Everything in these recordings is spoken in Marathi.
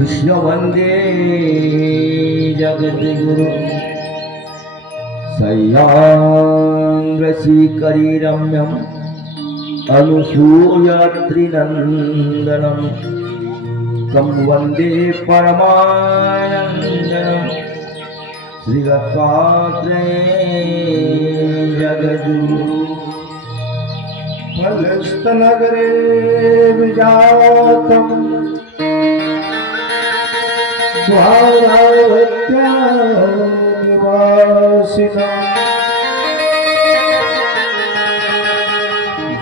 कृष्ण वंदे जगद्गुरु सय्याद्रशीकरी रम्यम अनुसूयात्रिनंदनम तं वंदे परमानंदनम श्रीदत्तात्रेय जगद्गुरु फलस्तनगरे विजातम् स्वारावत्यानिवासिनम्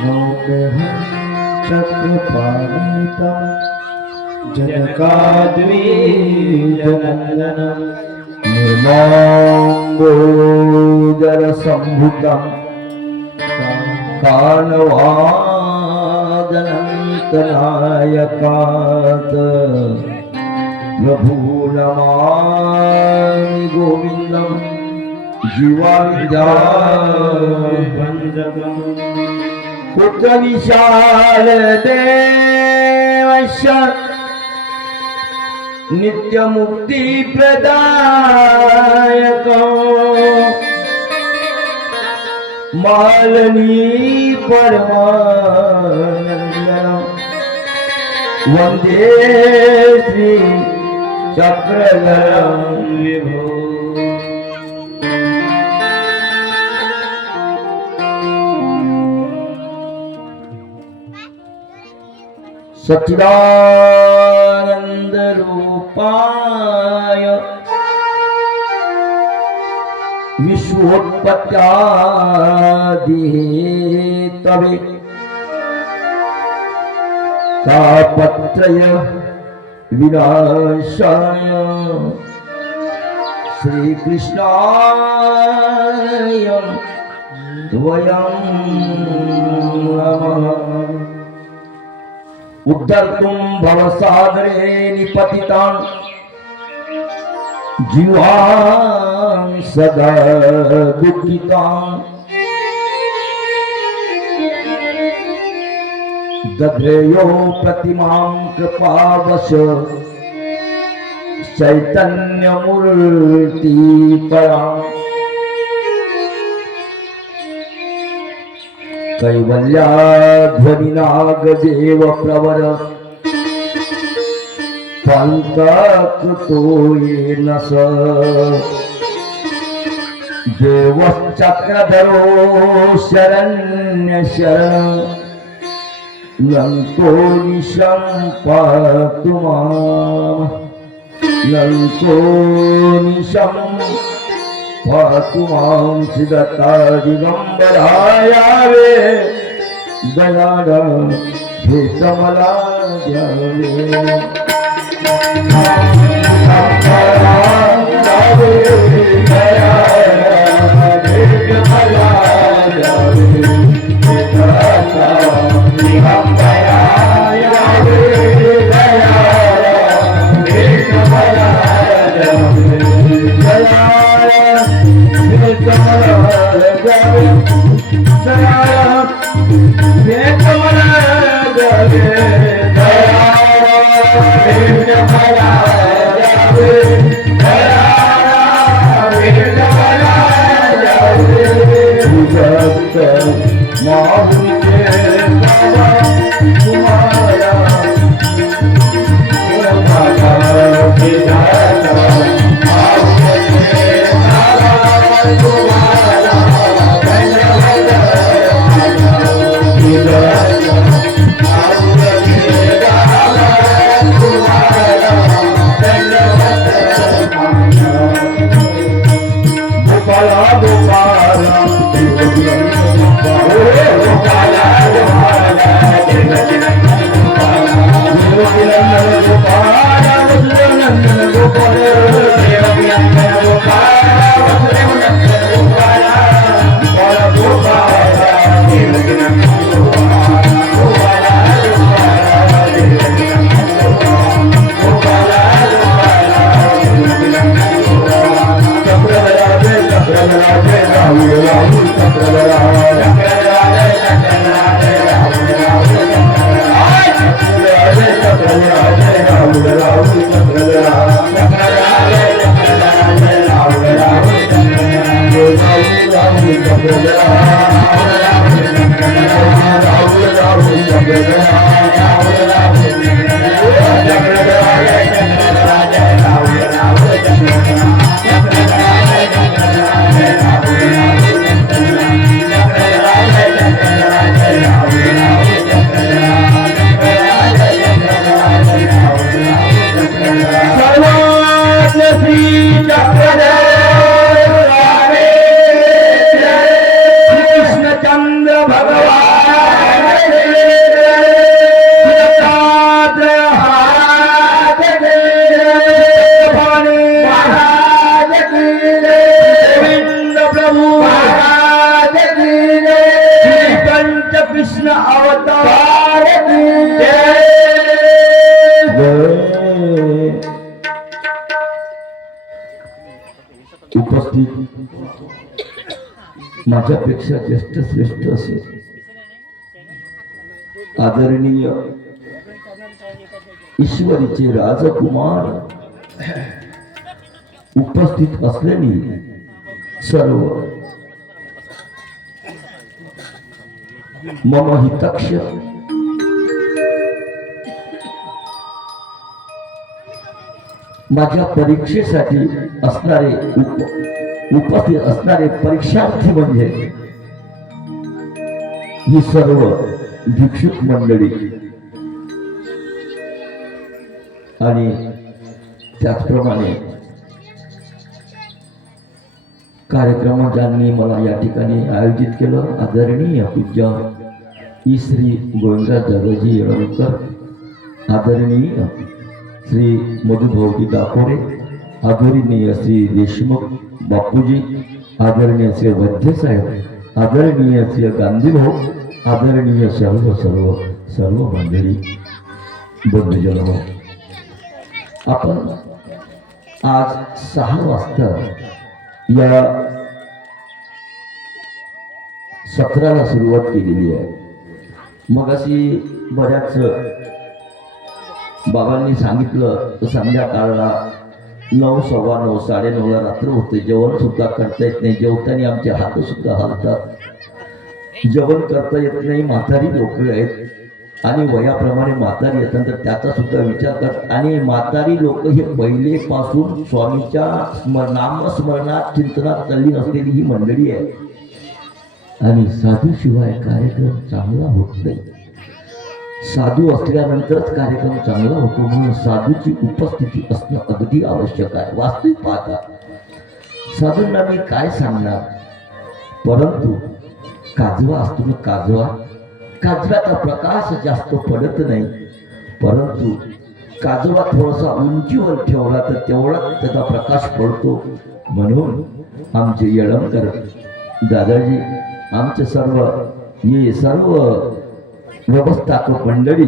नौम्यहं चक्रपाणितं जनकाद्वीजनन्दनं निर्माम्बोदरसम्भुतं कानवादनन्तनायकात् प्रभु नमामि गोविन्दं जीवाविद्यावन्दनं पुत्रविशालदेवस्य नित्यमुक्तिप्रदायकम् मालनी परमानन्दनं वन्दे श्री चक्रधरं विभो। सच्चिदानंद रूपाय विश्वोत्पत्त्यादिहेतवे तापत्रय विनाशाय श्रीकृष्णाय वयं नमः। उद्धर्तुं भवसागरे निपतितान् जीवान् सदा दुःखितान् दध्रेयो प्रतिमां कृपावश चैतन्यमूर्ति पराम् कैवल्याध्वनिनागदेव प्रवर पन्तकृतो येन स देवश्चक्रधरो शरण्यशरण लंको निशं पातु माम् लंको निशं पातु मां सिद्धता दिगंबरायावे दयादा भेटमला जावे कृष्ण अवतार उपस्थित माझ्यापेक्षा ज्येष्ठ श्रेष्ठ असे आदरणीय ईश्वरीचे राजकुमार उपस्थित असलेली सर्व मम हितक्ष माझ्या परीक्षेसाठी असणारे उपस्थित असणारे परीक्षार्थी म्हणजे ही सर्व भिक्षुक मंडळी आणि त्याचप्रमाणे कार्यक्रम ज्यांनी मला या ठिकाणी आयोजित केलं आदरणीय पूज्य श्री गोविंदराज दादाजी येळवकर, आदरणीय श्री मधुभाऊजी दापोरे, आदरणीय श्री देशमुख बापूजी, आदरणीय श्री वैद्य साहेब, आदरणीय श्री गांधी भाऊ, आदरणीय सर्व सर्व सर्व मंडळी बंधुजन, आपण आज 6 वाजता या सत्राला सुरुवात केलेली आहे. मग अशी बऱ्याच बाबांनी सांगितलं संध्याकाळला 9, 9:15, 9:30 रात्र होते. जेवण सुद्धा करता येत नाही, जेवताना आमचे हात सुद्धा हलतात, जेवण करता येत नाही. म्हातारी लोक आहेत आणि वयाप्रमाणे म्हातारी येतात तर त्याचा सुद्धा विचार करतात. आणि म्हातारी लोक हे पहिलेपासून स्वामीच्या नामस्मरणात चिंतनात तल्लीन असलेली ही मंडळी आहे आणि साधू शिवाय कार्यक्रम चांगला होत नाही. साधू असल्यानंतरच कार्यक्रम चांगला होतो, म्हणून साधूची उपस्थिती असणं अगदी आवश्यक आहे. वास्तविक पाहता साधूंना मी काय सांगणार, परंतु काजवा असतो ना, काजव्याचा प्रकाश जास्त पडत नाही, परंतु काजवा थोडासा उंचीवर ठेवला तर तेवढाच त्याचा प्रकाश पडतो. म्हणून आमचे येळवकर दादाजी, आमचे सर्व व्यवस्थापक मंडळी,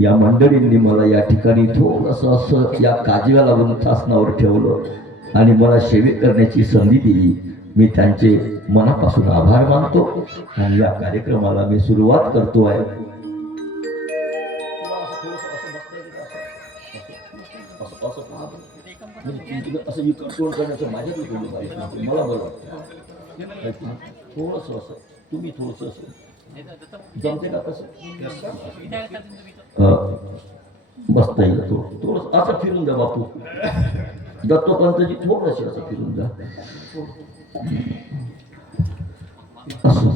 या मंडळींनी मला या ठिकाणी थोडंसं असं या काजव्याला वंथासनावर ठेवलं आणि मला सेवे करण्याची संधी दिली. मी त्यांचे मनापासून आभार मानतो आणि या कार्यक्रमाला मी सुरुवात करतो आहे. मला बरं थोडंसं असं तुम्ही थोडंसं असं जमते का कसं बसता येईल. थोडंसं असं फिरून द्या बापू, दत्तोपंतजी थोडंसं असं फिरून द्या. असं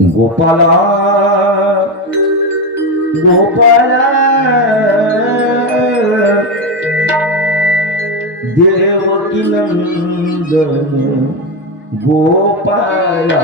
गोपाला गोपाला देवकी नंदन गोपाला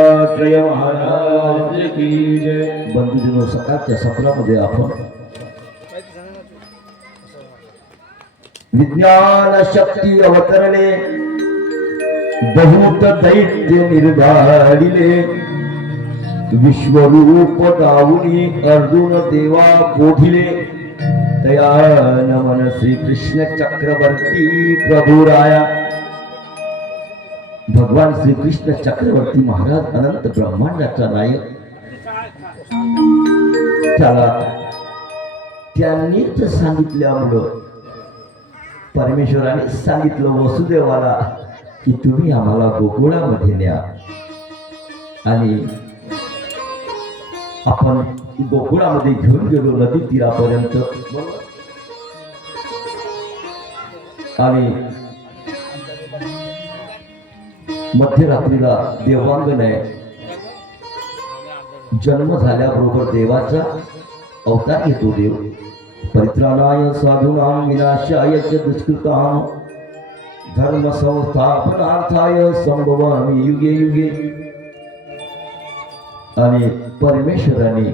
दत्तात्रय महाराज की जय. बंधुजनो, सकाळच्या सत्रामध्ये आपण विज्ञान शक्ती अवतरले, बहुत दैत्य निर्धारिले, विश्वरूप दाऊनी अर्जुन देवा बोधिले, तया नमन श्री कृष्ण चक्रवर्ती प्रभुराया. भगवान श्री कृष्ण चक्रवर्ती महाराज अनंत ब्रह्मांडाचा नायक. त्याला त्यांनीच सांगितल्यामुळं परमेश्वराने सांगितलं वसुदेवाला की तुम्ही आम्हाला गोकुळामध्ये न्या. आणि आपण गोकुळामध्ये घेऊन गेलो नदी तीरापर्यंत. आणि मध्यरात्रीला देवांगने जन्म झाल्याबरोबर देवाचा अवतार घेतो देव. परित्राणाय साधूनां विनाशाय च दुष्कृतां धर्म संस्थापनार्थाय संभवामि युगे युगे. आणि परमेश्वराने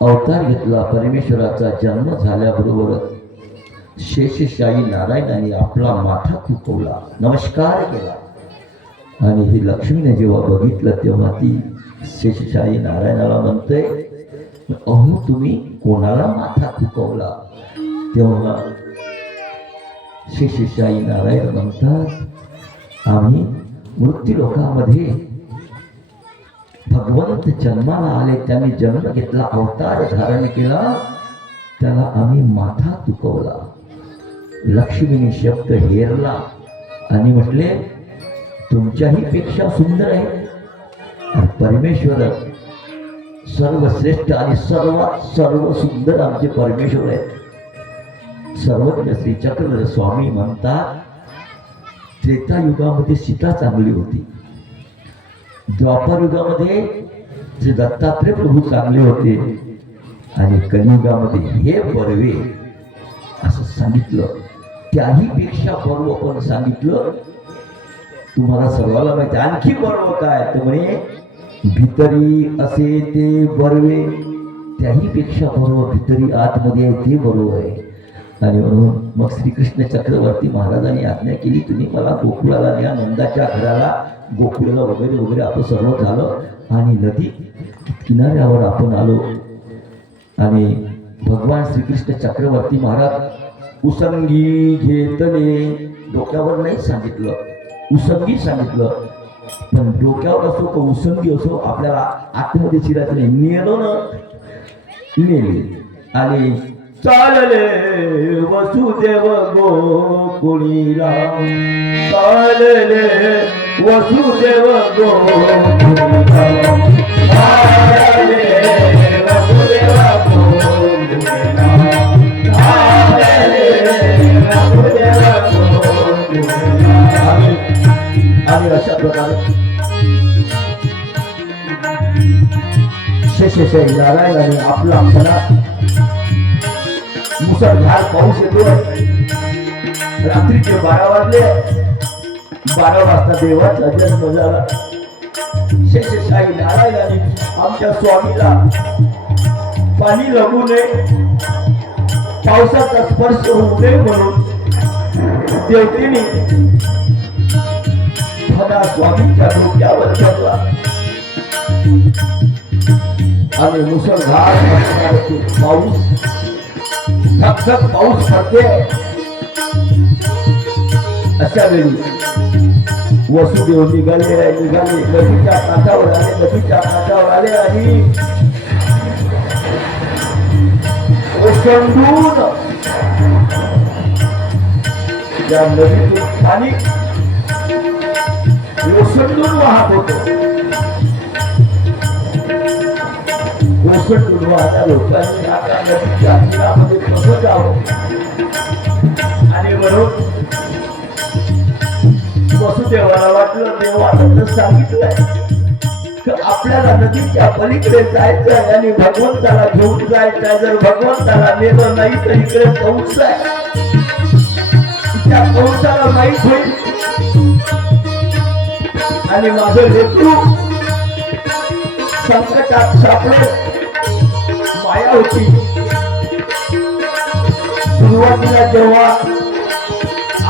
अवतार घेतला. परमेश्वराचा जन्म झाल्याबरोबर शेषशाही नारायणाने आपला माथा खुपवला, नमस्कार केला. आणि ही लक्ष्मीने जेव्हा बघितलं तेव्हा ती शेषशाही नारायणाला म्हणते, अहो तुम्ही कोणाला माथा खुपवला? तेव्हा शेषशाही नारायण म्हणतात, आम्ही मृत्यू लोकामध्ये भगवंत जन्माला आले, त्यांनी जन्म घेतला, अवतार धारण केला, त्याला आम्ही माथा चुकवला. लक्ष्मीने शब्द हेरला आणि म्हटले, तुमच्याही पेक्षा सुंदर आहे. आणि परमेश्वर सर्वश्रेष्ठ आणि सर्व सुंदर आमचे परमेश्वर आहेत. सर्वज्ञ श्री चक्रधर स्वामी म्हणतात, त्रेतायुगामध्ये सीता चांगली होती, द्वापर युगामध्ये श्री दत्तात्रय प्रभू चांगले होते, आणि कलियुगामध्ये हे बर्वे असं सांगितलं. त्याही पेक्षा पर्व पण सांगितलं. तुम्हाला सर्वाला माहिती आणखी पर्व काय, तर म्हणे भितरी असे ते बर्वे, त्याही पेक्षा पर्व भितरी आतमध्ये आहे ते बरोबर आहे. आणि म्हणून मग श्रीकृष्ण चक्रवर्ती महाराजांनी आज्ञा केली, तुम्ही मला गोकुळाला न्या, नंदाच्या घराला, गोकुळाला वगैरे वगैरे. आपलं सर्व झालं आणि नदी किनाऱ्यावर आपण आलो. आणि भगवान श्रीकृष्ण चक्रवर्ती महाराज उसंगी घेतले, डोक्यावर नाही सांगितलं, उसंगी सांगितलं. पण डोक्यावर असो का उसंगी असो, आपल्याला आतमध्ये शिरायचं नाही. नेलो ना, नेले. आणि चालले वसुदेव गोकुळीला, चालले वसुदेव गोकुळीला, चालले वसुदेव गोकुळीला, चालले वसुदेव गोकुळीला. आणि अशा प्रकारे शेषशाही नारायणाने आपला मनात मुसळधार पाऊस येतोय. रात्रीचे 12 वाजले. 12 वाजता देवाचा जन्म झाला. शेषशाही नारायणाने आमच्या स्वामीला पाणी लागू नये, पावसाचा स्पर्श होऊ नये म्हणून देवतेने फणा स्वामीच्या डोक्यावर ठेवला. आणि मुसळधार पाऊस, धगधग पाऊस पडते. अशा वेळी वसुदेव निघाले नदीच्या काठावर आले आणि ओसंडून त्या नदीतून पाणी ओसंडून वाहत होतं. ओसंडून वाहत्या लोकांनी आता नदीच्या तीरामध्ये कसं जावं. आणि म्हणून वसुदेवाला वाटलं, देवाला सांगितलंय की आपल्याला नदीच्या पलीकडे जायचंय आणि भगवंताला घेऊन जायचंय. जर भगवंताला नेलं नाही तर इकडे पाऊस आहे, त्या पावसाला माहीत होईल आणि माझं लेकरू संकटात सापडे. माया होती सुरुवातीला जेव्हा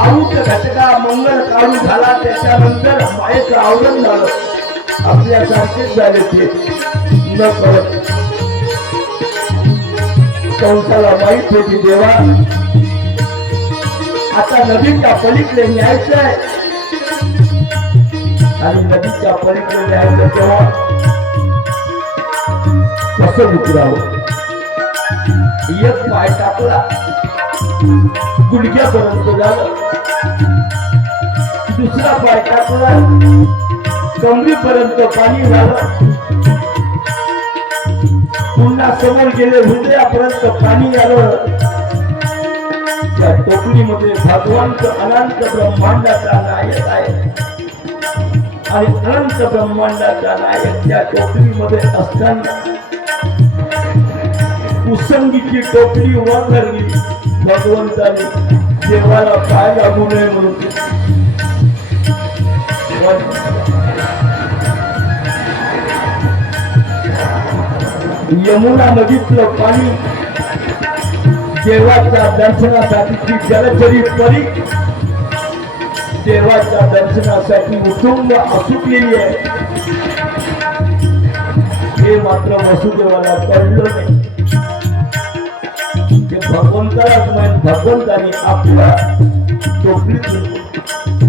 आऊट घटका मंगल काढून झाला त्याच्यानंतर मायेचं आवरण झालं. आपल्यासारखेच झाले ते न कळत. कंसाला माहित होती देवा आता नदीच्या पलीकडे न्यायचं आहे. आणि नदीच्या पलीकडे न्यायचं तेव्हा कसं उतरावं. एक पाय टाकला गुडघ्यापर्यंत झालं. दुसरा पाय टाकला कमरीपर्यंत पाणी झालं. पुन्हा समोर गेले हृदयापर्यंत पाणी झालं. त्या टोपलीमध्ये भगवंत अनंत ब्रह्मांडाचा नायक आहे आणि अनंत ब्रह्मांडाचा नायक त्या टोपलीमध्ये असताना उसंगीची टोपली वर धरली. भगवंताने देवाला पाय लागू नये म्हणून यमुना नदीतलं पाणी देवाच्या दर्शनासाठी जलचरी परी देवाच्या दर्शनासाठी उतुंब असुटलेली आहे. हे मात्र वसुदेवाला कळलं नाही. भगवंताने आपल्या टोपलीतून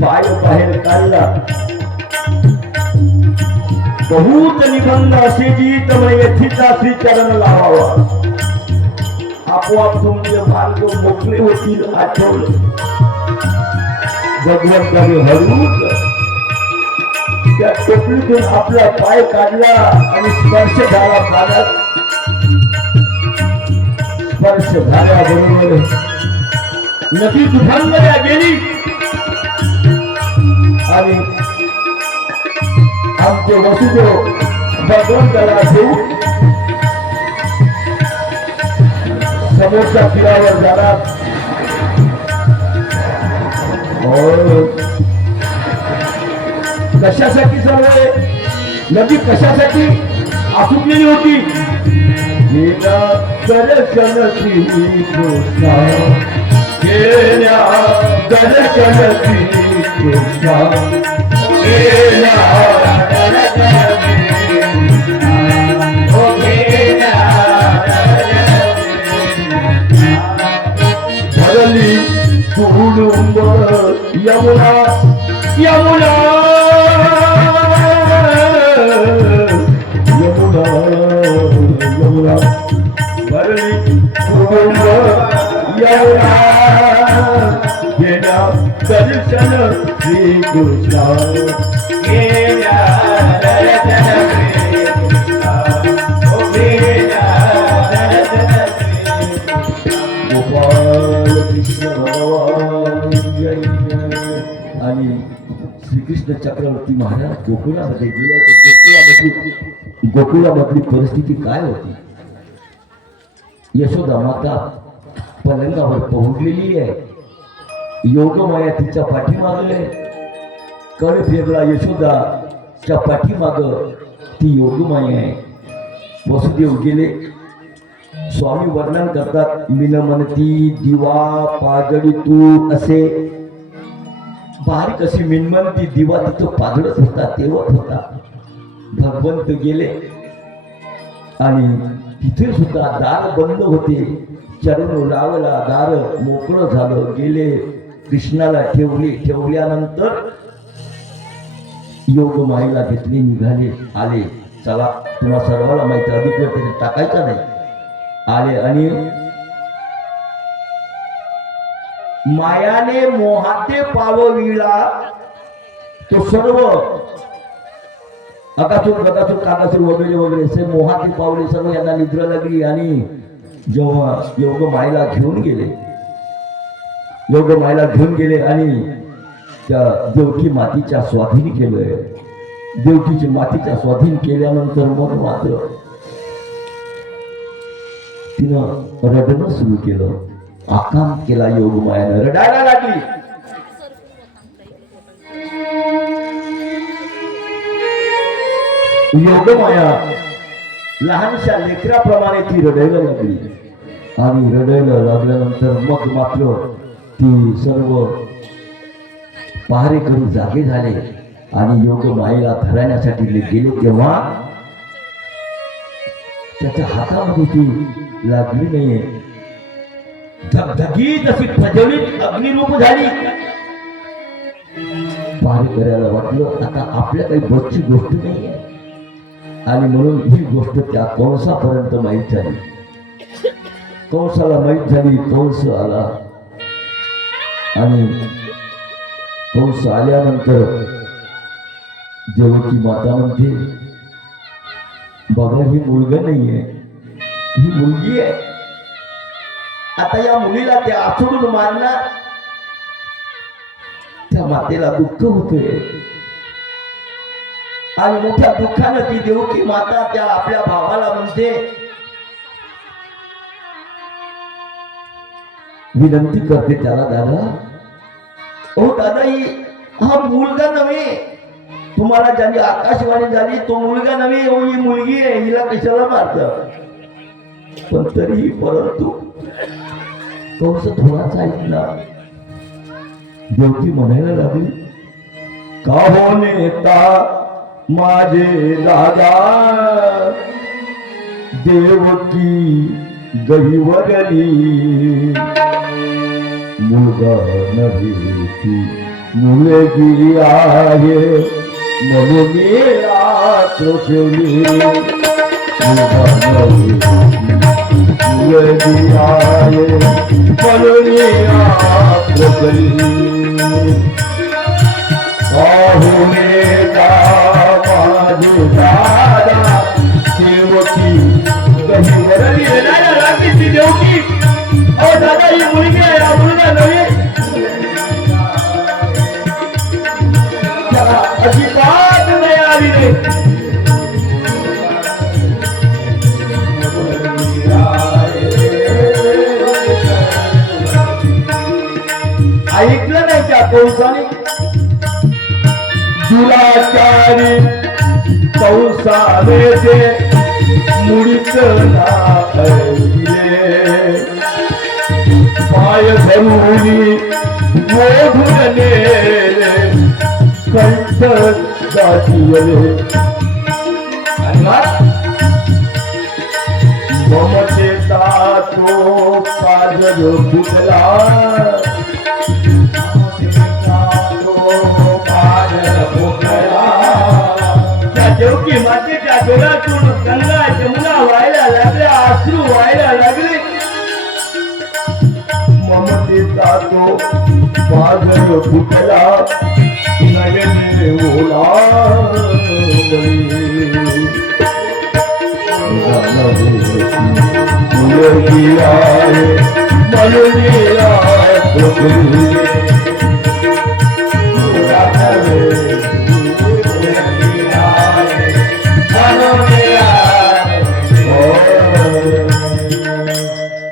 पाय बाहेर काढला. बहुत निबंध असे जी त्यामुळे यथीचा श्रीचरण लावावा. आपोआप तुमचे मार्ग मोकळे होतील आठवलं. भगवंताने हळूच त्या टोपलीतून आपला पाय काढला आणि स्पर्श झाला पाण्यात. स्पर्श झाल्याबरोबर नदी दुभांगल्या गेली आणि आमचे वसुदेव भगवंताला घेऊन समोरच्या तीरावर जाणार. कशासाठी सर्व नदी कशासाठी आसुकलेली होती. दर्शनती कृष्णा गेल्या दर्शनती कृष्णा गेल्या धरली तुडुंब यमुना यमुना यमुना यमुना भरली तुडुंब यमुना गेल्या दर्शन श्री कृष्णा गेल्या दर्शन श्री कृष्णा गेल्या दर्शन गोपाल कृष्ण भगवान जय जय. आणि श्रीकृष्ण चक्रवर्ती महाराज गोकुळामध्ये गेले. गोकुळामधली परिस्थिती काय होती. यशोदा माता पलंगावर पहुडलेली आहे. योगमाया तिच्या पाठीमागले. कळ फिरला यशोदाच्या पाठीमाग ती योगमाया आहे. वसुदेव गेले. स्वामी वर्णन करतात मिन म्हणती दिवा पाजडी तू असे. बारीक अशी मिनमनती दिवा तिथं पाजळत होता तेवत होता. भगवंत गेले आणि तिथे सुद्धा दार बंद होते. चरण लावला दार मोकळं झालं. गेले कृष्णाला ठेवल्यानंतर योग माईला घेतले निघाले. आले चला तुम्हा सर्वांना माहिती अधिक वेळ त्याने टाकायचा नाही. आले आणि मायाने मोहाते पावविला तो सर्व अकासूर गकासूर काकासूर वगैरे वगैरे असे मोहाते पावले सर्व यांना निद्रा लागली. आणि जेव्हा योग मायला घेऊन गेले आणि त्या देवकी मातीच्या स्वाधीन केलं. देवकीची मातीच्या स्वाधीन केल्यानंतर मग मात्र तिनं रडणं सुरू केलं. आकाम केला. योग मायानं रडायला लागली. योगमाया लहानशा लेकराप्रमाणे ती रडायला लागली आणि रडायला लागल्यानंतर मग मात्र ती सर्व पहारेकरी जागे झाले आणि योगमायेला धरण्यासाठी गेले तेव्हा त्याच्या हातामध्ये ती लागली नाहीये. धगधगी जशी प्रज्वलित अग्निरूप झाली. पहारेकऱ्याला वाटलं आता आपल्या काही बसची गोष्ट नाहीये आणि म्हणून ही गोष्ट त्या कंसापर्यंत माहीत झाली. कंसाला माहीत झाली. कंस आला आणि कंस आल्यानंतर देवकी माता म्हणते बाबा ही मुलगा नाहीये, ही मुलगी आहे. आता या मुलीला त्या आचडून मारणार. त्या मातेला दुःख होतोय आणि मोठ्या दुःखानं ती देवकी माता त्या आपल्या भावाला म्हणते विनंती करते त्याला, दादा ओ दादा ही हा मुलगा नव्हे, तुम्हाला ज्याची आकाशवाणी झाली तो मुलगा नव्हे, ही मुलगी आहे, हिला कशाला मारत. पण तरी परंतु कंस थोडाच ऐकला. देवकी म्हणायला लागली का हो नेता माझे दादा, देवकी गहिवरली मुलगा नव्हे ती मुलगी आहे म्हणून ठेवली. मुलगा नव्हे मुलगी आहे म्हणून माझे दादा देवकी गहिवरली. ती देवकी ओ दादा ही मुलगी आहे, हा मुलगा नव्हे. अजिबात नाही आली नाही. ऐकलं नाही त्या कंसाने. दुराचारी कंसाने ते मुळीच नाहीये. पाय धरून ओढून नेले कंठ गाठिले. ममतेचा तो काजल फुटला. त्या देवकी मातेच्या डोळ्यातून गंगा जमुना व्हायला लागल्या, अश्रू व्हायला लागले. ममतेचा तो काजल फुटला. नयने ओलावली. मुलगी आहे मुलगी आहे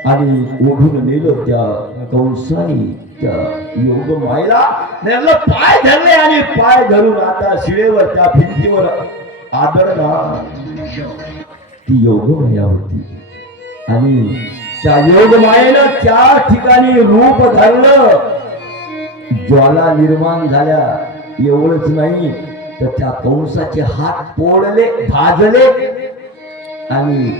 आणि ओढून नेलं त्या कंसाने त्या योगमायेला. नेलं, पाय धरले आणि पाय धरून आता शिळेवर त्या भिंतीवर आदळला. ती योगमाया होती आणि त्या योगमायेनं त्या ठिकाणी रूप धरलं. ज्वाला निर्माण झाल्या. एवढंच नाही तर त्या कंसाचे हात पोळले, भाजले आणि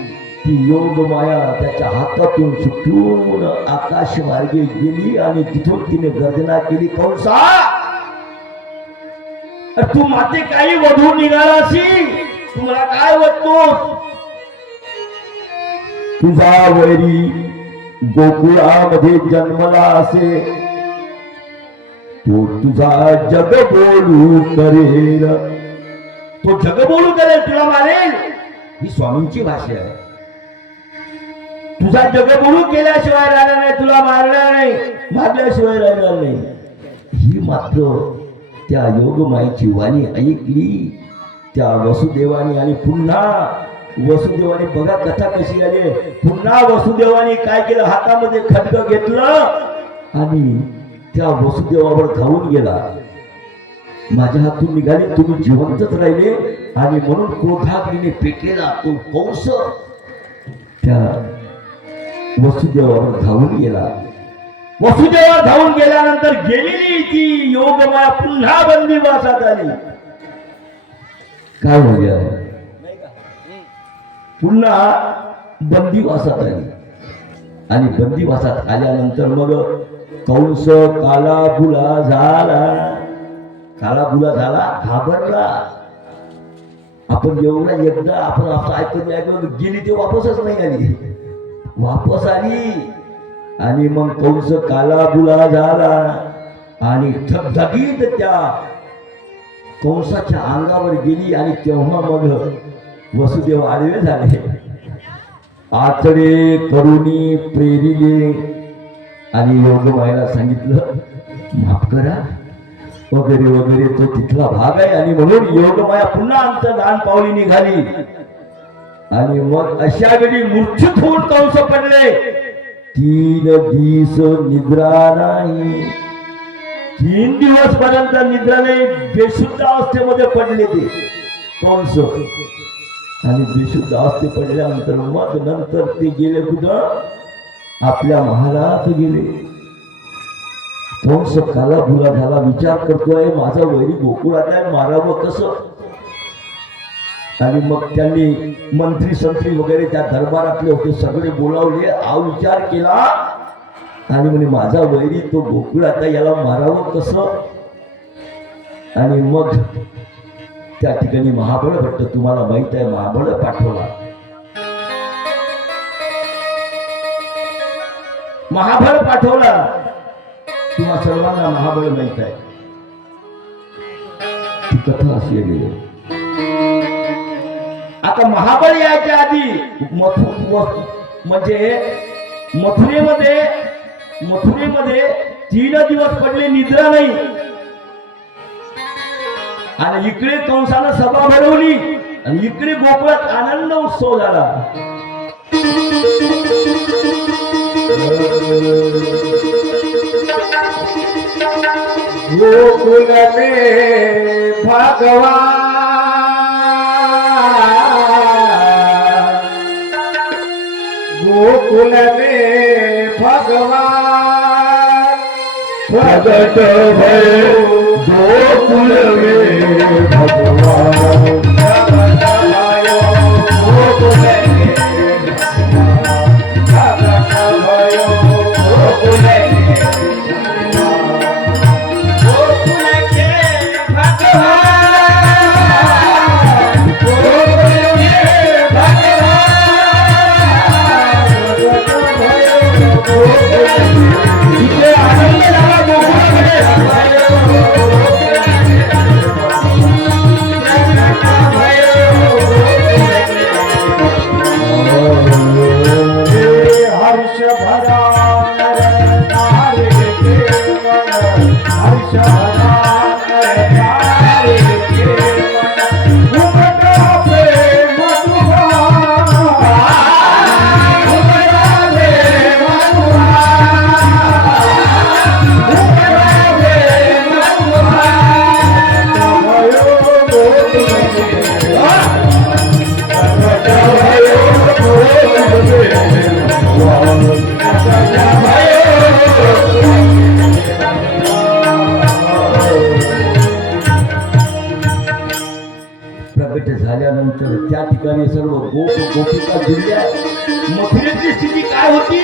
ती योगमाया त्याच्या हातातून सुटून आकाश मार्गे गेली आणि तिथून तिने गर्जना केली, कंसा तू माते काही वधून निघालासी, तुम्हाला काय वाटतो? तुझा वैरी गोकुळामध्ये जन्मला असे, तो तुझा जग बोलू करेल. तो जग बोलू करेल, तुला मारेल. ही स्वामींची भाषा आहे. तुझा जग बोलू केल्याशिवाय राहणार नाही, तुला मारणार नाही, मारल्याशिवाय राहणार नाही. ही मात्र त्या योगमायेची वाणी ऐकली त्या वसुदेवाने. आणि पुन्हा वसुदेवाने, बघा कथा कशी आली, पुन्हा वसुदेवाने काय केलं, हातामध्ये खड्ग घेतलं आणि त्या वसुदेवावर धावून गेला. माझ्या हातून निघाली, तुम्ही जिवंतच राहिले आणि म्हणून क्रोधाग्नीने पेटलेला तो कंस त्या वसुदेवावर धावून गेला. वसुदेवा धावून गेल्यानंतर गेलेली ती योगमाया पुन्हा बंदिवासात आली. काय होऊया, पुन्हा बंदिवासात आली आणि बंदिवासात आल्यानंतर मग कंस कालाबुला झाला. कालाबुला झाला, घाबरला. आपण एवढा एकदा आपण असं ऐकलं गेली ते वापसच नाही आली, वापस आली आणि मग कंस कालाबुला झाला आणि धगधगीत त्या कंसाच्या अंगावर गेली आणि तेव्हा मग वसुदेव आडवे झाले. आचडे करुणी प्रेरिले आणि योगमायेला सांगितलं माफ करा वगैरे वगैरे, तो तिथला भाग आहे. आणि म्हणून योगमाया पुन्हा अंतर्धान पावली निघाली आणि मग अशा वेळी मूर्छित होऊन कंस पडले. 3 दिवस निद्रा नाही, 3 दिवस पर्यंत निद्रा नाही, बेशुद्ध अवस्थेमध्ये पडले ते कंस. आणि बेशुद्ध अवस्थे पडल्यानंतर मग नंतर ते गेले कुठं, आपल्या महालात गेले. कंस कालाबुला झाला, विचार करतोय माझा वैरी गोकुळात आहे, मारावं कसं. आणि मग त्यांनी मंत्री संत्री वगैरे त्या दरबारातले होते सगळे बोलावले, विचार केला आणि म्हणे माझा वैरी तो गोकुळात आहे, याला मारावं कसं. आणि मग त्या ठिकाणी महाबळ भट्ट, तुम्हाला माहित आहे, महाबळ पाठवला. महाबळ पाठवला, तुम्हा सर्वांना महाबळ माहित आहे. ती कथा अशी आहे. आता महाबळ यायच्या आधी म्हणजे मथुरेमध्ये 3 दिवस पडले, निद्रा नाही. आणि इकडे कंसानं सभा भरवली आणि इकडे गोकुळात आनंद उत्सव झाला. गोकुल में भगवान, गोकुल में भगवान प्रगट भय, गोकुल में भगवान प्रगट भयो, गोकुल में प्रगट भयो, गोकुल झाल्यानंतर त्या ठिकाणी सर्व गोप गोपिका जुळल्या. मथुरेची स्थिती काय होती,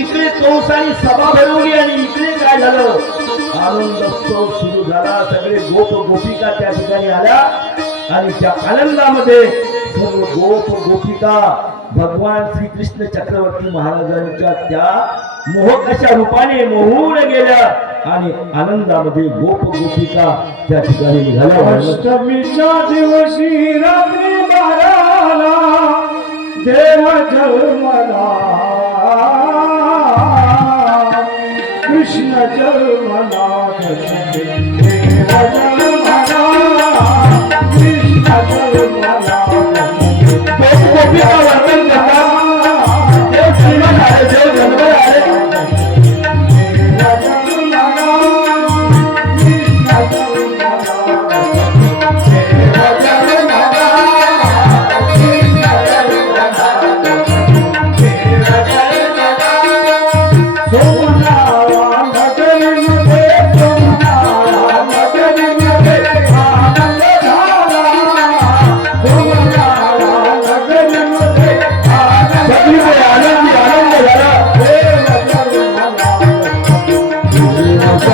इकडे कंसाने सभा भरवली आणि इकडे काय झालं, आनंदोत्सव सुरू झाला. सगळे गोप गोपिका त्या ठिकाणी आल्या आणि त्या आनंदामध्ये सर्व गोप गोपिका भगवान श्रीकृष्ण चक्रवर्ती महाराजांच्या त्या मोहकाच्या रूपाने मोहून गेल्या आणि आनंदामध्ये गोप गोपिका त्या ठिकाणी निघाल्या. अष्टमीच्या दिवशी रात्री 12ला देव जन्मला, कृष्ण जन्मला, देव जन्मला, कृष्ण जन्मला. गोपिका वर्णन करतात, देव जन्मला आहे, देव जन्मला आहे. देव जन्मला, कृष्ण जन्मला.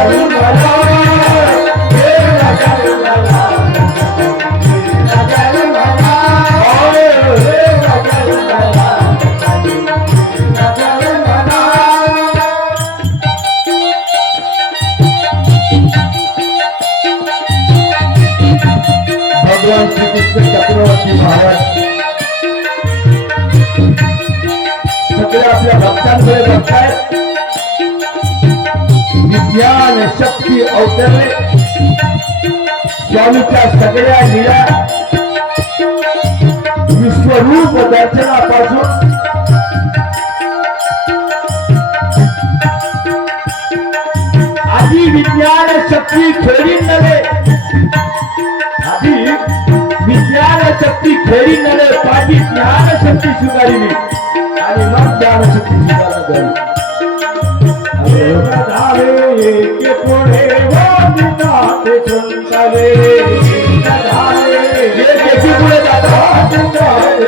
जन्मला देवा जन्मला कृष्ण जन्मला देवा जन्मला कृष्ण जन्मला भगवान श्री कृष्ण चक्रवर्ती महाराज सगळे आपल्या भक्तांकडे बघतायत विज्ञान शक्ती अवतरले स्वामीच्या सगळ्या लीला विश्वरूप दर्शनापासून आधी विज्ञान शक्ती खेळी नव्हे आधी विज्ञान शक्ती खेळी नव्हे पाठी ज्ञान शक्ती स्वीकारली आणि मग ज्ञान शक्ती स्वीकारली के पुढे वादितात संतरे एकी पुढे जातात संतरे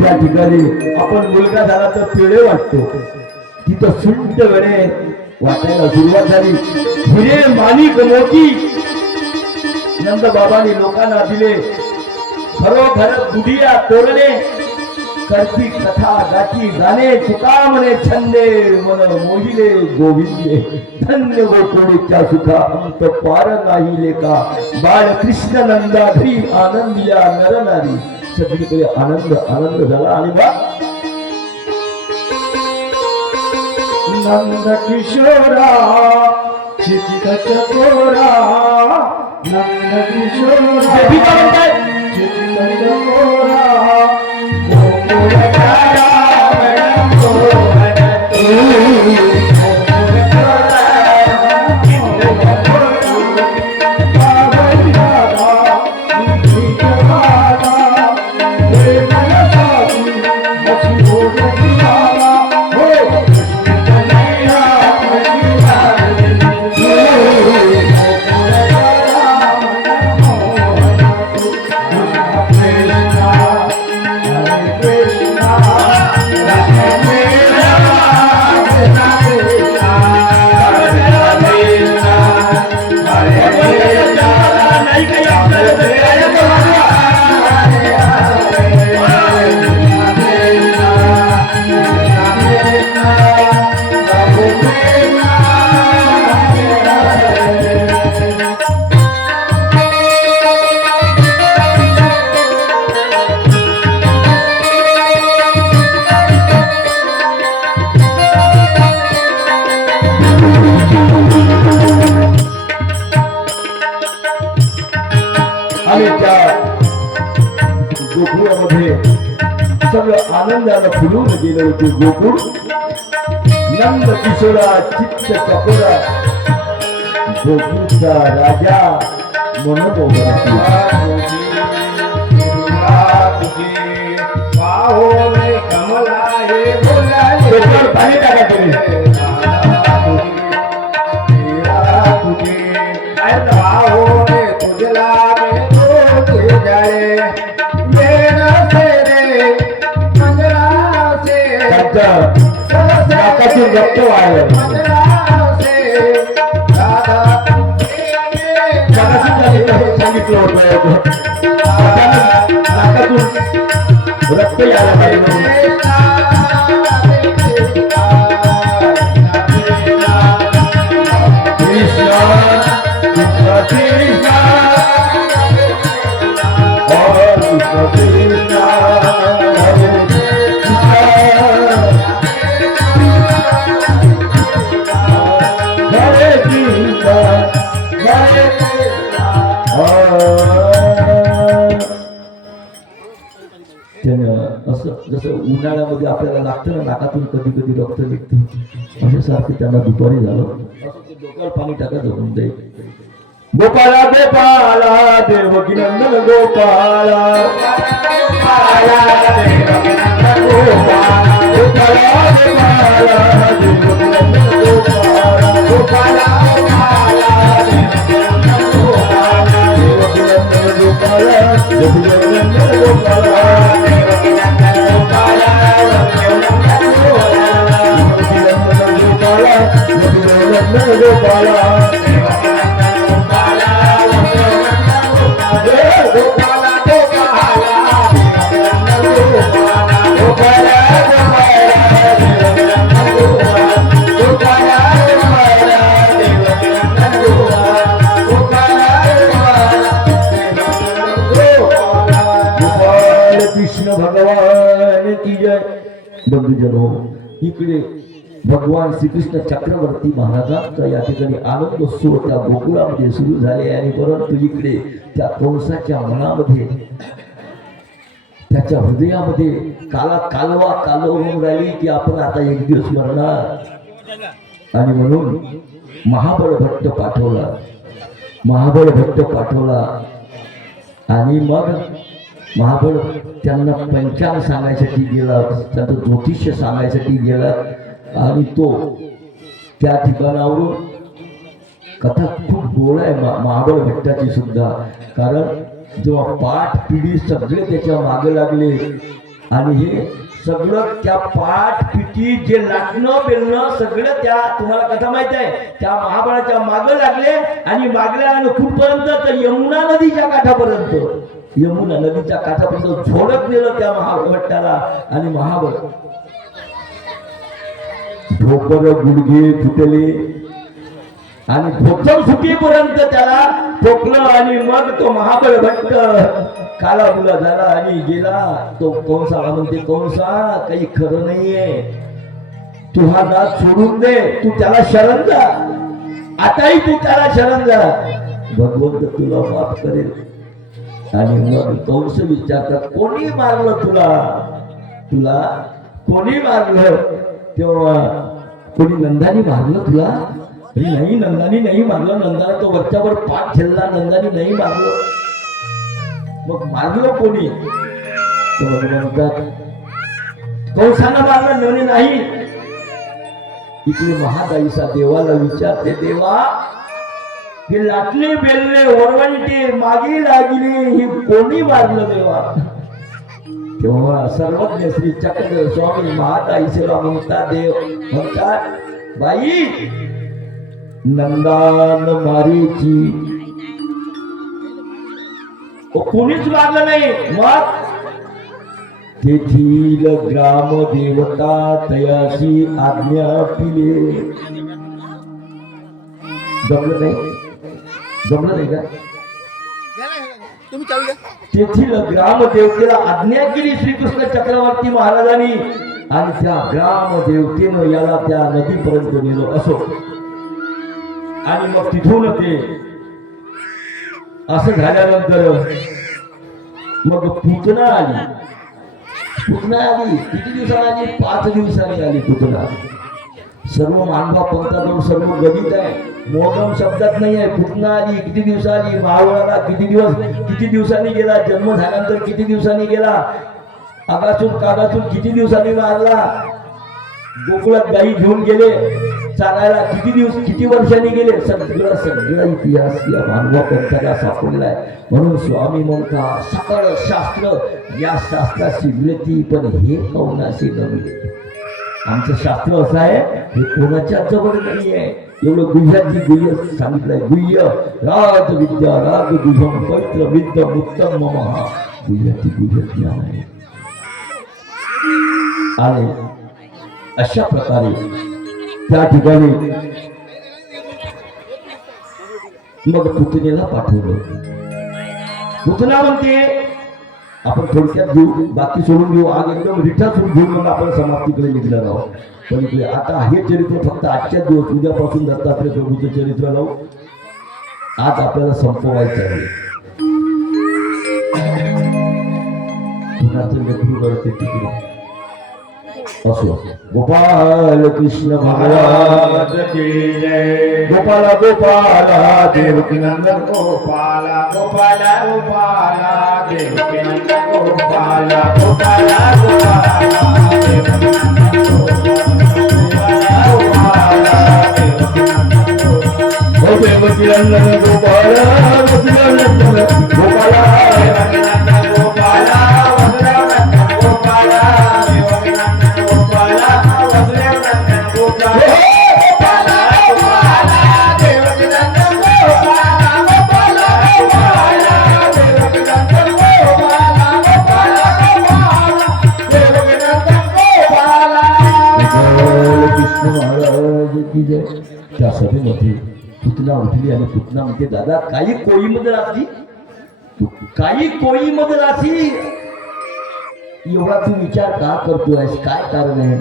त्या ठिकाणी आपण मुलगा झाला तर पिळे वाटतो तिथं सुंट वेळे वाटायला सुरुवात झाली हिरे माणिक मोती नंद बाबांनी लोकांना दिले खरोखर दुधिया तोरणे करती कथा गाठी गाणे तुका म्हणे छंदे मन मोहिले गोविंदे धन्य गोकुळीच्या सुखा अंत पार नाही लेका बाळ कृष्ण नंदाधरी आनंदिया नर नारी सगळीकडे आनंद आनंद झाला आणि बा नंद किशोरा चित्त चकोरा नंद किशोरा चित्त चकोरा गोकुळामध्ये सगळं आनंदानं फुलून गेलं होते गोकुळ नंद किशोरा चित्त चकोरा गोकुळचा राजा म्हणून पाणी टाका तुम्ही नाकातून रक्त वाढलं सांगितलं होतं नाकातून रक्त यायला पाहिजे उन्हाळ्यामध्ये आपल्याला लागतं ना, नाकातून कधी कधी रक्त निघतं, अशासारखं त्यांना दुपारी झालं. असं ते डोक्यावर पाणी टाकत होऊन जाईल. गोपाला गोपाला देवकी नंदन गोपाला गोपाला देवकी नंदन गोपाला गोपाला गोपाला देवकी नंदन गोपाला गोपाला गोपाला देवकी नंदन गोपाला देवकी नंदन गोपाला देवकी नंदन गोपाला देवकी नंदन गोपाला देवकी नंदन गोपाला देवकी नंदन गोपाला कृष्ण भगवान की जय. बंधुजनो, इकडे भगवान श्रीकृष्ण चक्रवर्ती महाराजांचा या ठिकाणी आनंदोत्सव त्या गोकुळामध्ये सुरू झाले. आणि परंतु इकडे त्या कंसाच्या मनामध्ये, त्याच्या हृदयामध्ये कालवा होऊन राहिली की आपण आता एक दिवस मरणार. आणि म्हणून महाबळ भट्ट पाठवला. आणि मग महाबळ त्यांना पंचांग सांगायसाठी गेला, त्यांचं ज्योतिष्य सांगायसाठी गेला. आणि तो त्या ठिकाणावरून कथा खूप गोड आहे महाबळ भट्टाची सुद्धा. कारण जेव्हा पाठ पिढी सगळे त्याच्या मागे लागले आणि हे सगळं त्या पाठ पिढी जे लाटणं बेलणं सगळं त्या, तुम्हाला कथा माहित आहे, त्या महाबळाच्या मागे लागले. आणि मागल्या कुठपर्यंत तर यमुना नदीच्या काठापर्यंत, यमुना नदीच्या काठापर्यंत झोडत नेलं त्या महाबळ भट्टाला. आणि महाबळ ढोपर गुडघे फुटले आणि धोतर सुटीपर्यंत त्याला ठोकलं. आणि मग तो महाबळ भट्ट कालाबुला झाला आणि गेला. तो कंसाला म्हणते, कंसा काही खरं नाहीये, तू हा नाद सोडून दे, तू त्याला शरण जा, आताही तू त्याला शरण जा, भगवंत तुला माफ करेल. आणि मग कंस विचारतात, कोणी मारलं तुला कोणी मारलं? तेव्हा कोणी नंदानी मारलं तुला? नाही, नंदानी नाही मारलं, नंदाला तो वरच्यावर पाठ ठेवला, नंदानी नाही मारलं. मग मारलं कोणी? म्हणतात कंसानं मारलं म्हणे नाही. इकडे महादाईचा देवाला विचारते, देवा हे लाटणे बेलणे वरवंटे मागे लागले हे कोणी मारलं देवा? तेव्हा सर्वज्ञ श्री चक्र स्वामी महादाई सेवा म्हणता, देव म्हणतात, बाई नंदान मारीची कोणीच मारलं नाही. मग तेथील ग्राम देवता तयाशी आज्ञा पिले. जमलं नाही का? तेथील ग्राम देवतेला आज्ञा केली श्रीकृष्ण चक्रवर्ती महाराजांनी. आणि त्या ग्राम देवतेनं याला त्या नदीपर्यंत नेलं. असो. आणि मग तिथून ते असं झाल्यानंतर मग पुतना आली. किती दिवसांनी आली? 5 दिवसांनी आली पुतना. सर्व मानवा पंथाजवळ सर्व गणित आहे, मोगम शब्दात नाही आहे. पुतना आली, किती दिवसांनी, मावळाला किती दिवसांनी गेला, जन्म झाल्यानंतर किती दिवसांनी गेला, कागासून किती दिवसांनी मारला, गोकुळात गाई घेऊन गेले चालायला किती वर्षांनी गेले, सगळा इतिहास या मानवा पंथाला सापडलाय. म्हणून स्वामी म्हणता, सकळ शास्त्र या शास्त्राची मिळती, पण हे कोणाशी नव्हे. आमचं शास्त्र असं आहे, हे कोणाच्या जवळ नाही आहे. एवढं गुह्याची गुह्य सांगितलंय. गुह्य राज विद्या राग गुह्यम पवित्र विद्या उत्तम मम. गुह्याची गुह्य ज्ञान आहे. आणि अशा प्रकारे त्या ठिकाणी मग पुतणीला पाठवलं. पुतना म्हणते, आपण थोडक्यात घेऊ, बाकी सोडून घेऊ, आज एकदम रिठा सुरू घेऊन मग आपण समाप्तीकडे निघणार आहोत. पण इकडे आता हे चरित्र फक्त आजच्या दिवस, उद्यापासून दत्तात्रय प्रभूचं चरित्र लावू. आज आपल्याला संपवायचं आहे. कुणाचं लेकरू रडते तिकडे, असो गोपाल कृष्ण महाराज महाराज की जय गोपाला गोपाला देवकी नंदन गोपाला गोपाला गोपाला देवकी नंदन गोपाला गोपाला गोपाला देवकी नंदन गोपाला गोपाला देवकी नंदन गोपाला गोपाला देवकी नंदन गोपाला वसुदेव नंदन गोपाला देवकी नंदन गोपाला वसुदेव नंदन गोपाला गोपाला गोपाला देवकी नंदन गोपाला गोपाला गोपाला देवकी नंदन गोपाला गोपाला गोपाला देवकी नंदन गोपाला गोपाल कृष्ण महाराज की जय. त्या सभेमध्ये पुतना उठली आणि पुतना म्हणते दादा काही कोळीमध्ये राहती काही कोळीमध्ये राहती एवढा तू विचार का करतोयस काय कारण आहे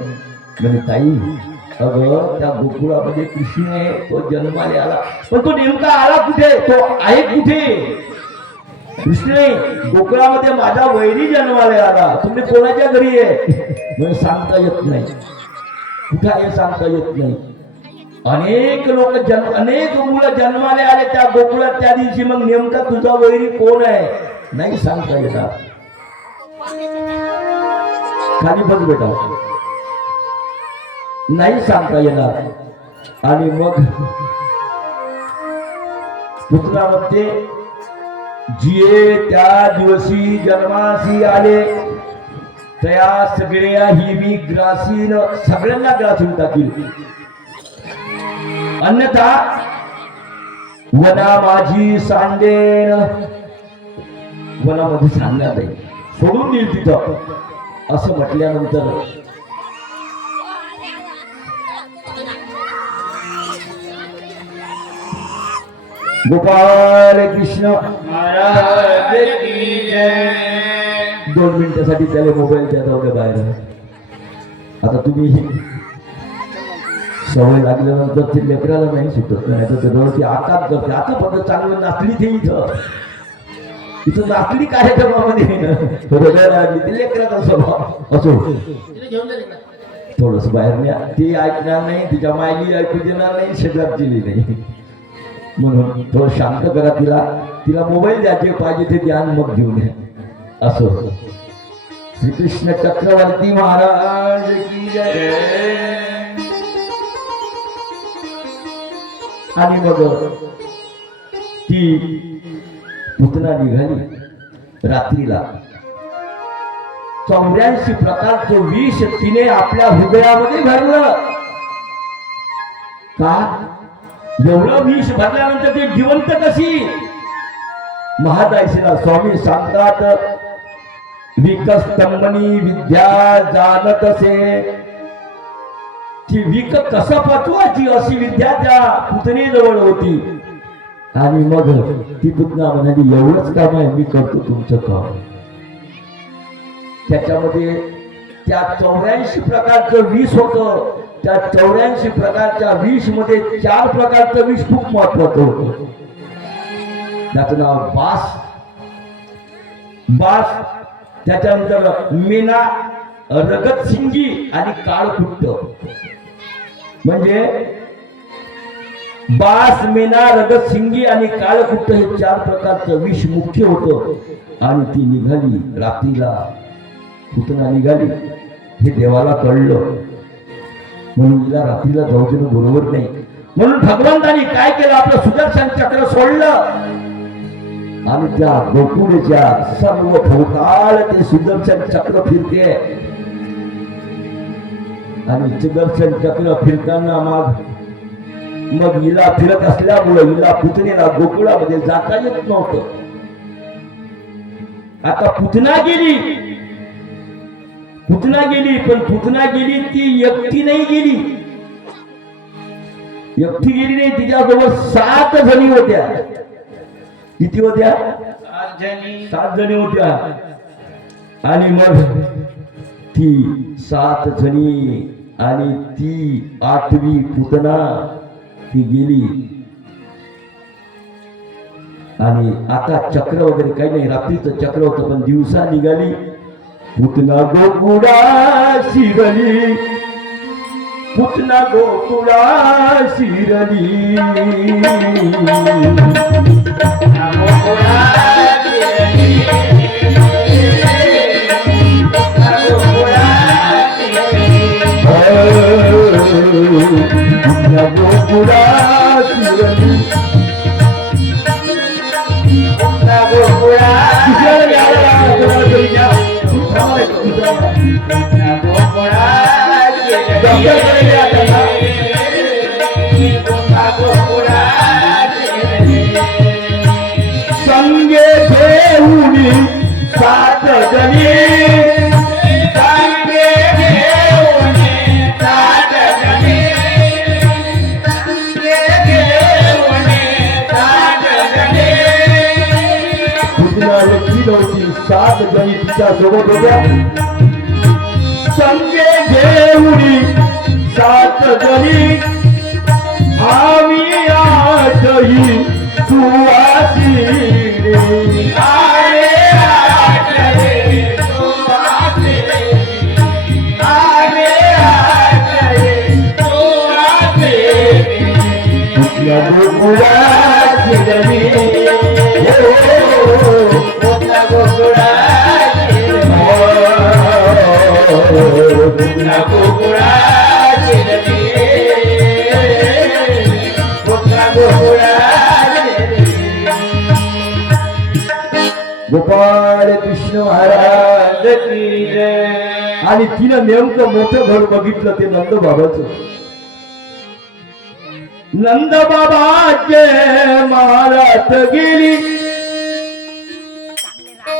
म्हणजे ताई अगं त्या गोकुळामध्ये कृष्ण आहे तो जन्माला आला पण तो नेमका आला कुठे तो आहे कुठे कृष्ण गोकुळामध्ये माझा वैरी जन्माला आला तुम्ही कोणाच्या घरी आहे म्हणजे सांगता येत नाही कुठं आहे सांगता येत नाही अनेक लोक अनेक मुलं जन्माले आले त्या गोकुळात त्या दिवशी मग नेमका तुझा वैरी कोण आहे नाही सांगता येणार खाली बघ बेटा नाही सांगता येणार आणि मग पुत्रामध्ये जिये त्या दिवशी जन्मासी आले त्या सगळ्या ही मी ग्रासीन सगळ्यांना ग्रासीन टाकील अन्यथा वना माझी सांडेन वनामध्ये सांगण्यात आहे सोडून देईल तिथं असं म्हटल्यानंतर गोपाल कृष्ण महाराज की जय 2 मिनिटासाठी त्याला मोबाईल द्या बाहेर आता तुम्ही सवय लागल्यानंतर ते लेकराला नाही सुटत नाही तर ते आकात करते आता फक्त चांगलं नाचली ते इथं नाचली कार्यक्रमामध्ये हृदय लागली ते लेकराचा स्वभाव असो थोडस बाहेर न्या ती ऐकणार नाही तिच्या मायली ऐकू देणार नाही शेजात दिली नाही म्हणून थोडं शांत करा तिला मोबाईल द्यायचे पाहिजे ते ध्यान मग घेऊन या असो श्रीकृष्ण चक्रवर्ती महाराज की जय. आणि मग ती पुतना निघाली रात्रीला 84 प्रकारचं विष तिने आपल्या हृदयामध्ये भरलं का एवढं विष भरल्यानंतर ती जिवंत कशी महादायशीला स्वामी सांगतात विकस्तंभनी विद्या जानत असे ती विक कसं पचवायची अशी विद्या त्या पुतणीजवळ होती आणि मग ती पुतना म्हणाली एवढंच काम आहे मी करतो तुमचं काम त्याच्यामध्ये त्या 84 प्रकारचं विष होतं त्या 84 प्रकारच्या विष मध्ये 4 प्रकारचं विष खूप महत्वाचं होतं त्याचं नाव बास त्याच्यानंतर मेना रगत सिंगी आणि काळकुट्ट म्हणजे बास मेना रगत सिंगी आणि काळकुट्ट हे 4 प्रकारचं विष मुख्य होतं आणि ती निघाली रात्रीला पुतना निघाली हे देवाला कळलं म्हणून तिला रात्रीला जाऊ देणं बरोबर नाही म्हणून भगवंतानी काय केलं आपलं सुदर्शन चक्र सोडलं आणि त्या गोकुळच्या सर्व भोवताल ते सुदर्शन चक्र फिरते आणि सुदर्शन चक्र फिरताना मग हिला फिरत असल्यामुळे हिला पुतणीला गोकुळामध्ये जाता येत नव्हतं आता पुतना गेली पण पुतना गेली ती एकटी नाही गेली नाही तिच्याजवळ 7 जणी होत्या किती होत्या 7 जणी होत्या आणि मग ती 7 जणी आणि ती 8वी पुतना ती गेली आणि आता चक्र वगैरे काही नाही रात्रीचं चक्र होतं पण दिवसा निघाली पुतना गोकुळा शिरली, पुतना गोकुळा शिरली. पुतना गोकुळा शिरली. संगे घेऊनी सात जणी, संगे घेऊनी सात जणी, संगे घेऊनी सात जणी. पुतना एकटी नव्हती, 7 जणी तिच्या सोबत होत्या. संगे घेऊनी 7 जणी, आम्ही आठही सुवासिनी. आरे आठही सुवासिनी, आरे आठही सुवासिनी. पुतना गोकुळा शिरली, पुतना गोकुळा शिरली, पुतना गोकुळा शिरली, पुतना गोकुळा शिरली. गोपाळ कृष्ण महाराज की जय. आणि तिनं नेमकं मोठं घर बघितलं ते नंद बाबाचं. नंद बाबाचे महाराज गेली,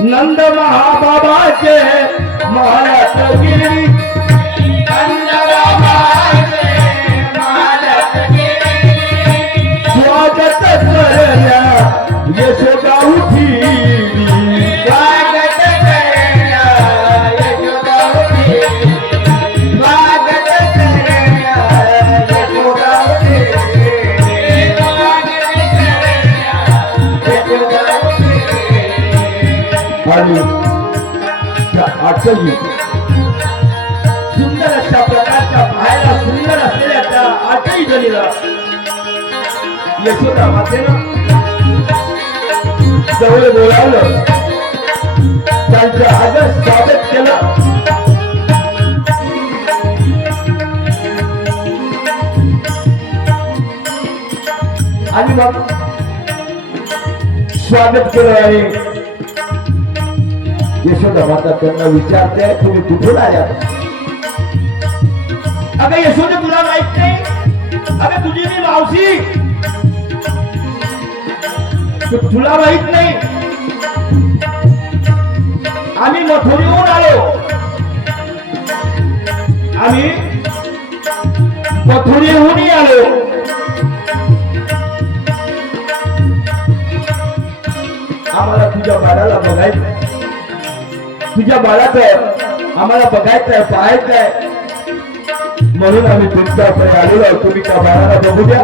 नंद महाबाबाचे महाराज गेली. स्वागत करण्या यशोदा उठिली, स्वागत करण्या यशोदा उठिली, स्वागत करण्या यशोदा उठिली, स्वागत करण्या यशोदा उठिली. आणि त्या आठही सुंदर अशा प्रकारच्या पाहायला सुंदर असलेल्या त्या आठही जणीला यशोदा मातेनं जवळ बोलावलं, त्यांचं आदर स्वागत केलं. आणि मग स्वागत केलं. आणि यशोदा माता त्यांना विचारते, तुम्ही कुठून आल्या? अगं यशोदा, तुला माहित नाही? अगं तुझी मी मावशी, तुला माहित नाही? आम्ही मथुरेहून आलो, आम्ही मथुरेहून आलो. आम्हाला तुझ्या बाळाला बघायचं, तुझ्या बाळाचं आम्हाला बघायचंय, पाहायचंय, म्हणून आम्ही तुमच्याकडे आलेलो आहोत. तुम्ही त्या बाळाला बघू द्या,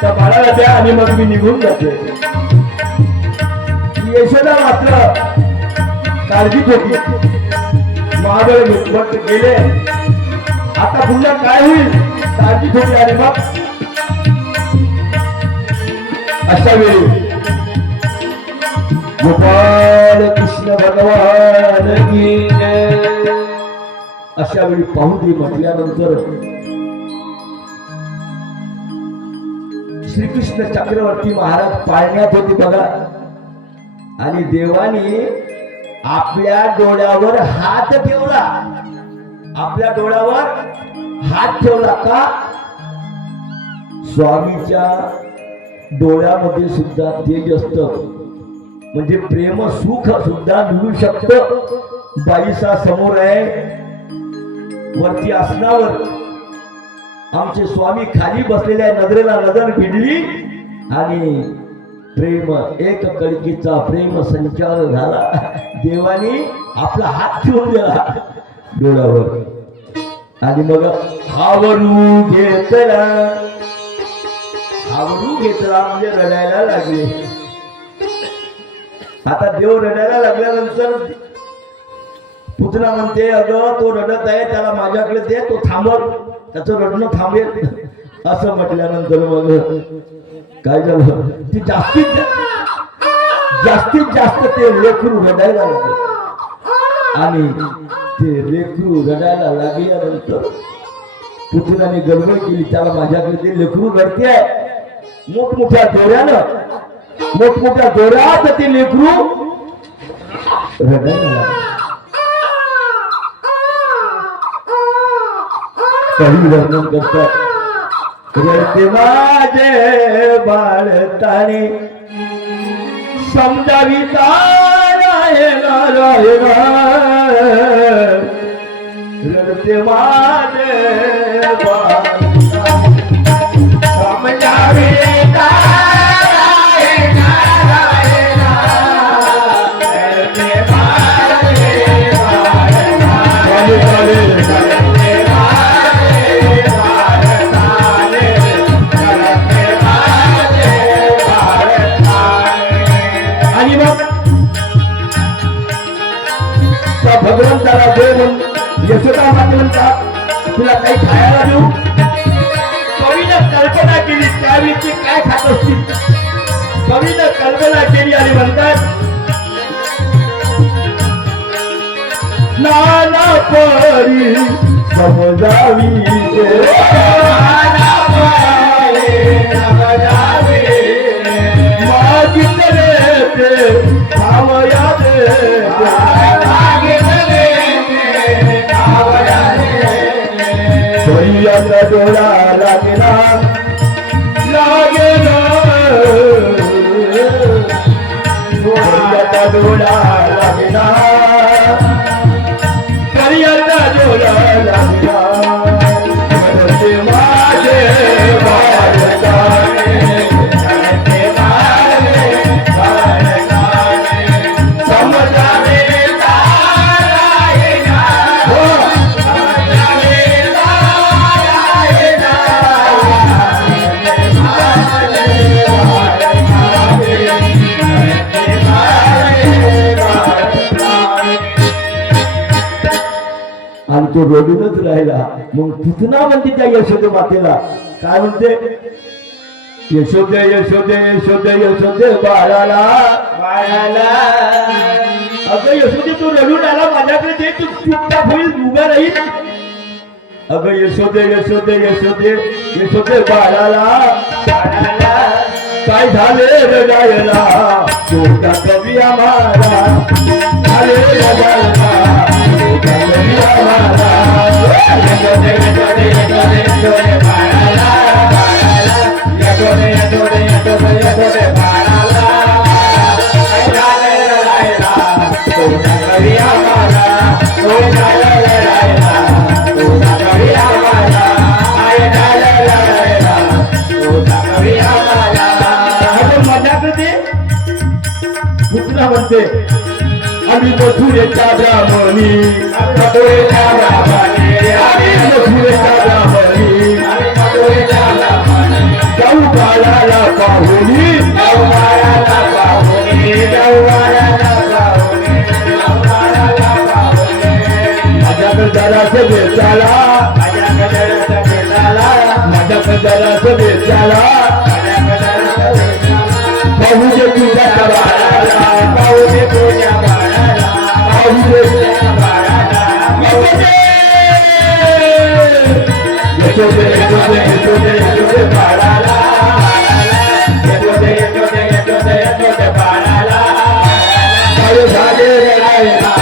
त्या बाळाला द्या आणि मग मी निघून जाते. यशोदा मात्र काळजीत होती. महाबळ भट गेले, आता पुन्हा काय होईल काळजीत होती. आणि मग अशा वेळी गोपाळ कृष्ण भगवान की जय. अशा वेळी पाहू दे म्हटल्यानंतर श्रीकृष्ण चक्रवर्ती महाराज पाळण्यात होते बघा. आणि देवाने आपल्या डोळ्यावर हात ठेवला, आपल्या डोळ्यावर हात ठेवला. का? स्वामीच्या डोळ्यामध्ये सुद्धा तेज असतं, म्हणजे प्रेम सुख सुद्धा मिळू शकतं. बाईसा समोर आहे, वरती आसनावर आमचे स्वामी खाली बसलेल्या नजरेला नजर भिडली आणि प्रेम एक कळकीचा प्रेम संचार झाला. देवानी आपला हात ठेवून दिला डोळ्यावर आणि मग हावरू घेतला, हावरू घेतला म्हणजे रडायला लागले. आता देव रडायला लागल्यानंतर पुतना म्हणते अगं तो रडत आहे त्याला माझ्याकडे दे तो थांबल त्याचं रडणं थांबेल असं म्हटल्यानंतर मग काय झालं ती जास्तीत जास्त ते लेकरू रडायला लागले आणि ते लेकरू रडायला लागल्यानंतर पुतनाने गडबड केली त्याला माझ्याकडे ते लेकरू रडते आहे मोठमोठ्या दोऱ्यात ते लेकरू रडायला लागले काही वर्णन करतात रडते माझे बाळताने समजाविता रडते माझे समजाविता आणि मग त्या भगवंताला देव यशोदा माते म्हणतात तुला काही खायला देऊ कवीनं कल्पना केली त्यावेळी ती काय खात असतील कवीनं कल्पना केली आणि म्हणतात नाना परी समजावी मागितले ते खावया दे सोय्याचा डोळा लागेला सोय्याचा डोळा लागेला सोय्याचा डोळा लागेला रडते माझे बाळकाने रडते माझे बाळकाने समजावे आणि तो रडूनच राहिला मग पुतना म्हणते त्या यशोदे मातेला काय म्हणते यशोदे यशोदे यशोदे यशोदे बाळाला अगं यशोदे तू रडून आला माझ्याकडे दे तू चुपचाप होईल उभा राहील अगं यशोदे यशोदे यशोदे यशोदे बाळाला काय झाले रडायला छोटा कवी आम्हाला झाले रडायला छोटा कवी आम्हाला यशोदे यशोदे यशोदे यशोदे बाळाला यशोदे यशोदे यशोदे यशोदे बाळाला काय झाले रडायला छोटा कवी आम्हाला छोटा रडायला छोटा कवी आम्हाला काय झाले रडायला छोटा कवी आम्हाला माझ्याकडे पुतना म्हणते आम्ही मथुरेच्या ब्राह्मणी मथुरेच्या ब्राह्मणी आम्ही मथुरेच्या ब्राह्मणी जाऊ बाळाला पाहुणी जाऊ बाळाला पाहुणी जाऊ बाळाला पाहुणी माझ्याकडे जरासं बेचाला माझ्याकडे जरासं बेचाला पाहू दे तुझ्या बाळाला पाहू दे तुझ्या बाळाला पाहू दे तुझ्या बाळाला यशोदे यशोदे यशोदे यशोदे बाळाला यशोदे यशोदे यशोदे यशोदे बाळाला काय झाले रडायला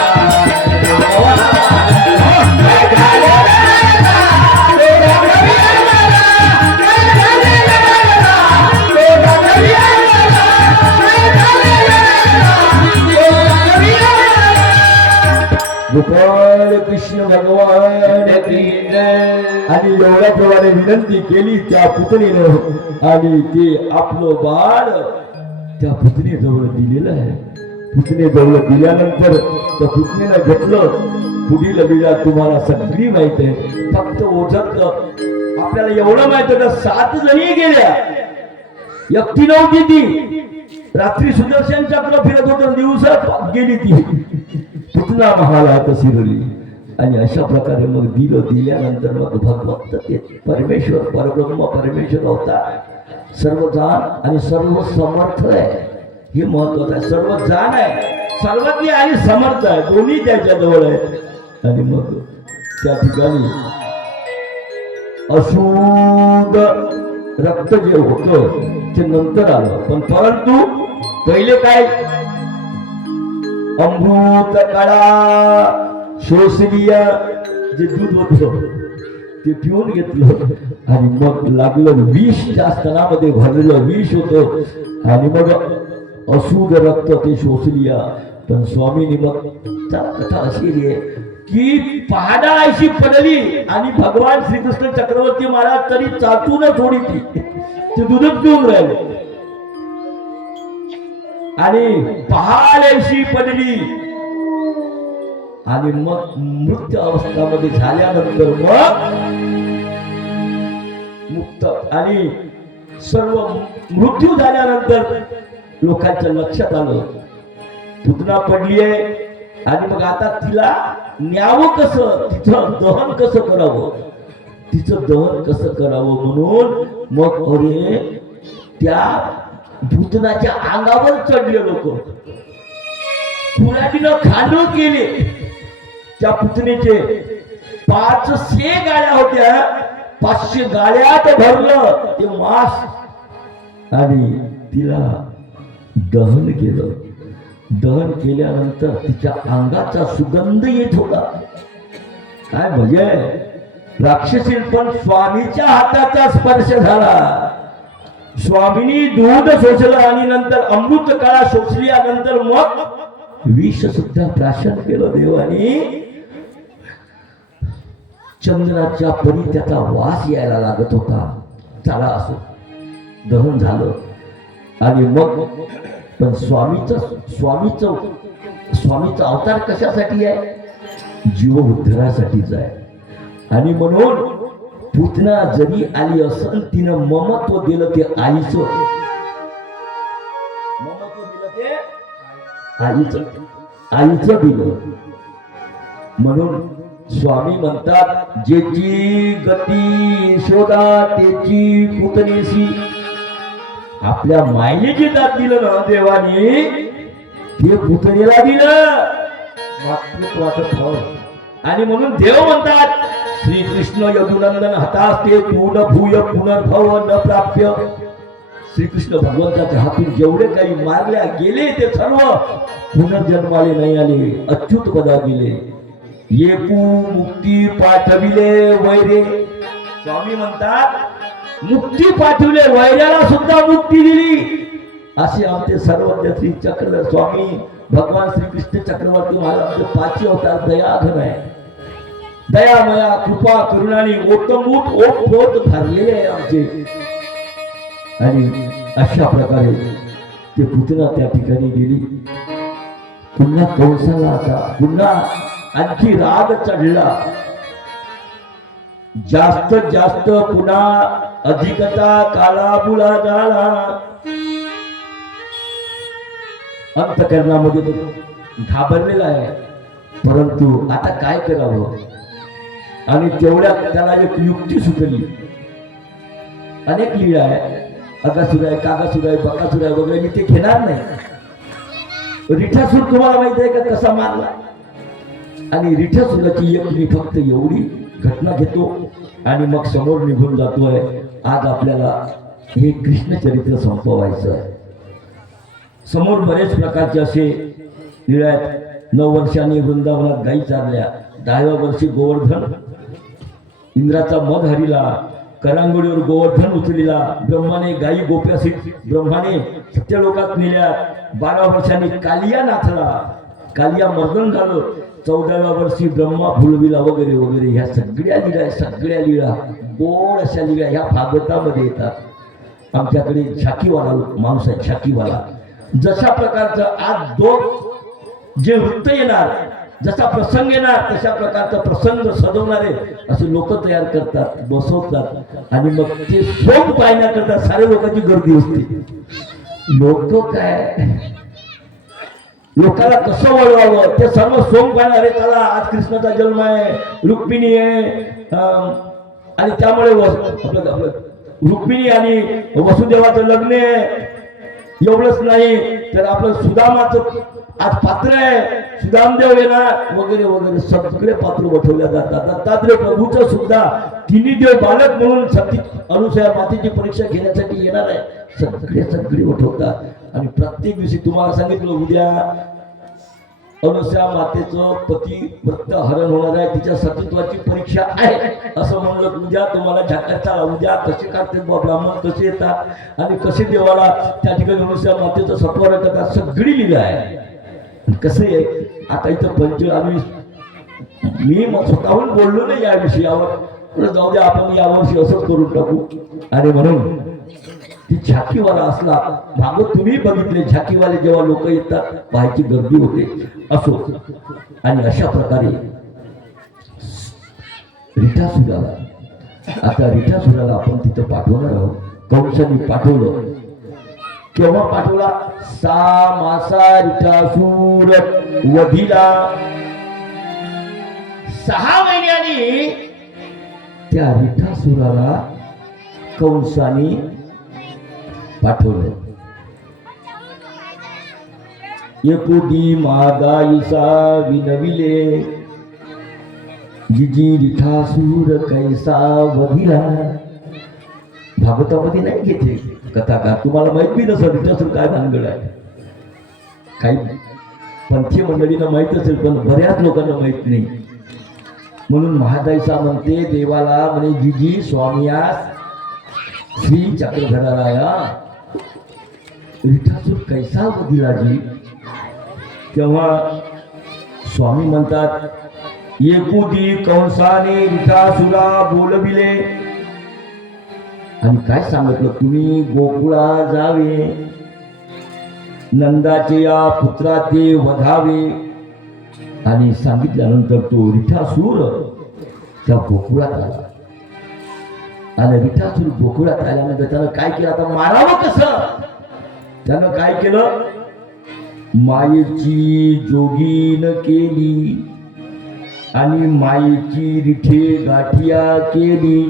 गोपाळ कृष्ण भगवान की जय. आणि एवढ्याप्रमाणे विनंती केली त्या पुतणीनं आणि ते आपलं बाळ त्या पुतणीजवळ दिलेलं आहे. पुतणीजवळ दिल्यानंतर त्या पुतणीनं घेतलं. पुढील लीला तुम्हाला सगळी माहित आहे. फक्त ओझरलं आपल्याला एवढं माहित होतं 7 जणी गेल्या, एकटी नव्हती ती. रात्री सुदर्शन चक्र फिरत होतं, दिवसात गेली ती. पुतना महालात शिरली. आणि अशा प्रकारे मग दिल्यानंतर मग भगवंत ते परमेश्वर परब्रह्म परमेश्वर होता. सर्व जाण आणि सर्व समर्थ आहे, हे महत्वाचं आहे. सर्व जाण आहे, सर्वज्ञ आणि समर्थ आहे, दोन्ही त्याच्या जवळ आहे. आणि मग त्या ठिकाणी अशुद्ध रक्त जे होतं ते नंतर आलं. पण परंतु पहिले काय, अमृत काळा शोषलीय जे दूध होतं ते पिऊन घेतलं. आणि मग लागलं विष, त्या स्तनामध्ये भरलेलं विष होतं. आणि मग अशुद्ध रक्त ते शोषलीय. पण स्वामींनी मग कथा अशी आहे की पहाडा अशी पडली आणि भगवान श्रीकृष्ण चक्रवर्ती महाराज तरी चाचून सोडी ते दूधच पिऊन राहिले. आणि पहाड अशी पडली आणि मग मृत्यू अवस्थामध्ये झाल्यानंतर मग मुक्त. आणि सर्व मृत्यू झाल्यानंतर लोकांच्या लक्षात आलं पुतना पडली आहे. आणि मग आता तिला न्यावं कसं, तिचं दहन कसं करावं, तिचं दहन कसं करावं म्हणून मग अरे त्या भूतनाच्या अंगावर चढले लोक. पुराणीनं खांडो केले. त्या पुतणीचे 500 गाड्या होत्या, 500 गाड्यात भरलं ते मांस आणि तिला दहन केलं. दहन केल्यानंतर तिच्या अंगाचा सुगंध येत होता. काय म्हणजे राक्षसी पण स्वामीच्या हाताचा स्पर्श झाला. स्वामीनी दूध शोषलं आणि नंतर अमृत काळा शोषल्यानंतर मग विष सुद्धा प्राशन केलं देवानी. चंद्राच्या परी त्याचा वास यायला लागत होता. चला असो, दहन झालं. आणि मग पण स्वामीचा अवतार कशासाठी आहे, जीव उद्धारासाठीच आहे. आणि म्हणून पुतना जरी आली असेल तिनं ममत्व दिलं ते आईचं, ममत्व दिलं ते आईचं दिलं. म्हणून स्वामी म्हणतात जेची गती शोधा त्याची पुतणीसी. आपल्या मायने जे दात दिलं ना देवानी ते पुतणीला दिलं मातृत्वाचं फळ. आणि म्हणून देव म्हणतात श्रीकृष्ण यदुनंदन हतास्ते तून भूय पुनर्भव न प्राप्य. श्रीकृष्ण भगवंताच्या हातून जेवढे काही मारल्या गेले ते सर्व पुनर्जन्माले नाही आले, अच्युत पदा गेले. येकू मुक्ती पाठविले वैरे. स्वामी म्हणतात मुक्ती पाठविले, वैऱ्याला सुद्धा मुक्ती दिली. असे आमचे सर्वज्ञ श्री चक्र स्वामी भगवान श्रीकृष्ण चक्रवर्ती महाराज 5 अवतार दयाघन आहे. दयामया कृपा करुणाने ओतमूत ओतप्रोत भरलेले आहे आमचे. आणि अशा प्रकारे ते पुतना त्या ठिकाणी गेली. पुन्हा कंसाला आता पुन्हा आणखी राग चढला. जास्त पुन्हा अधिकता कालाबुला झाला. अंतकरणामध्ये तो घाबरलेला आहे. परंतु आता काय करावं. आणि तेवढ्यात त्याला एक युक्ती सुचली. अनेक लीळा आहे, अगासुर आहे, कागासुर आहे, बकासुर आहे वगैरे, मी ते घेणार नाही. रिठासूर तुम्हाला माहिती आहे का कसा मारला. आणि रिठासुराची एक मी फक्त एवढी घटना घेतो आणि मग समोर निघून जातोय. आज आपल्याला हे कृष्ण चरित्र संपवायचं आहे. समोर बरेच प्रकारचे असे लीळा आहेत. 9 वर्षांनी वृंदावनात गायी चारल्या. 10व्या वर्षी गोवर्धन इंद्राचा मध हरिला. करांगोळीवर गोवर्धन उचलिला. ब्रह्माने गायी गोप्यासी ब्रह्माने सत्यलोकात नेल्या. 12 वर्षांनी कालिया नाथला. कालिया मर्दन झालं. 14व्या वर्षी ब्रह्मा फुलविला वगैरे वगैरे. ह्या सगळ्या लीळा गोड अशा लीळा ह्या भागवतामध्ये येतात. आमच्याकडे शाकीवाला माणूस आहे, शाकीवाला. जशा प्रकारचं आज जे वृत्त येणार, जसा प्रसंग येणार तशा प्रकारचा प्रसंग सजवणारे असे लोक तयार करतात, बसवतात. आणि मग ते सोप पाहण्याकरता सारे लोकांची गर्दी असते. लोक काय लोकांना कसं वळवावं ते सर्व सोंग पाहिजे. अरे चला आज कृष्णाचा जन्म आहे, रुक्मिणी आहे, आणि त्यामुळे आपलं रुक्मिणी आणि वसुदेवाचं लग्न आहे. एवढंच नाही तर आपलं सुदामाचं आज पात्र आहे, सुदामदेव येणार वगैरे वगैरे सगळे पात्र वठवल्या जातात. दत्तात्रय प्रभूचं सुद्धा तिन्ही देव बालक म्हणून सती अनुसया मातेची परीक्षा घेण्यासाठी येणार आहे. सगळे वठवतात. आणि प्रत्येक दिवशी तुम्हाला सांगितलं उद्या अनुसया मातेचं पतिव्रत हरण होणार आहे, तिच्या सतीत्वाची परीक्षा आहे असं म्हणलं. उद्या तुम्हाला झाकायचा उद्या कसे काढते ब्राह्मण कसे येतात आणि कसे देवाला त्या ठिकाणी अनुसया मातेचं सत्वर करतात सगळी लीला आहे. कसं आहे आता इथं आम्ही मी स्वतःहून बोललो नाही या विषयावर, जाऊ द्या आपण यावर्षी असंच करून टाकू. आणि म्हणून ती झाकीवाला असला भागवत तुम्ही बघितले, झाकीवाले जेव्हा लोक येतात पाहायची गर्दी होते असो. आणि अशा प्रकारे रिठासुराला आता रिठासुराला आपण तिथं पाठवणार आहोत. कंसाने पाठवलं. केव्हा पाठवला? 6 मासा रिठासूर वधिला. 6 महिन्यांनी त्या रिठासुराला कंसाने पाठवलं. एकोदी मागाईसा विनविले जिजी रिठासूर कैसा वधिला. भागवतामध्ये नाही घेते कथाकार, तुम्हाला माहित बी नसेल रिठासूर काय भानगड आहे. काही पंथीय मंडळींना माहित असेल पण बऱ्याच लोकांना माहित नाही. म्हणून महादाईसा म्हणते देवाला म्हणे जिजी स्वामियास श्री चक्रधराया रिठासूर कैसा वधिलाजी. तेव्हा स्वामी म्हणतात एकुदी कंसाने रिठासुरा बोलविले. आणि काय सांगितलं? तुम्ही गोकुळा जावे, नंदाचे या पुत्राचे वधावे. आणि सांगितल्यानंतर तो रिठासूर त्या गोकुळात आला. आणि रिठासूर गोकुळात आल्यानंतर त्यानं काय केलं? आता मारावं कसं? त्यानं काय केलं? मायेची जोगीन केली आणि मायेची रिठे गाठिया केली.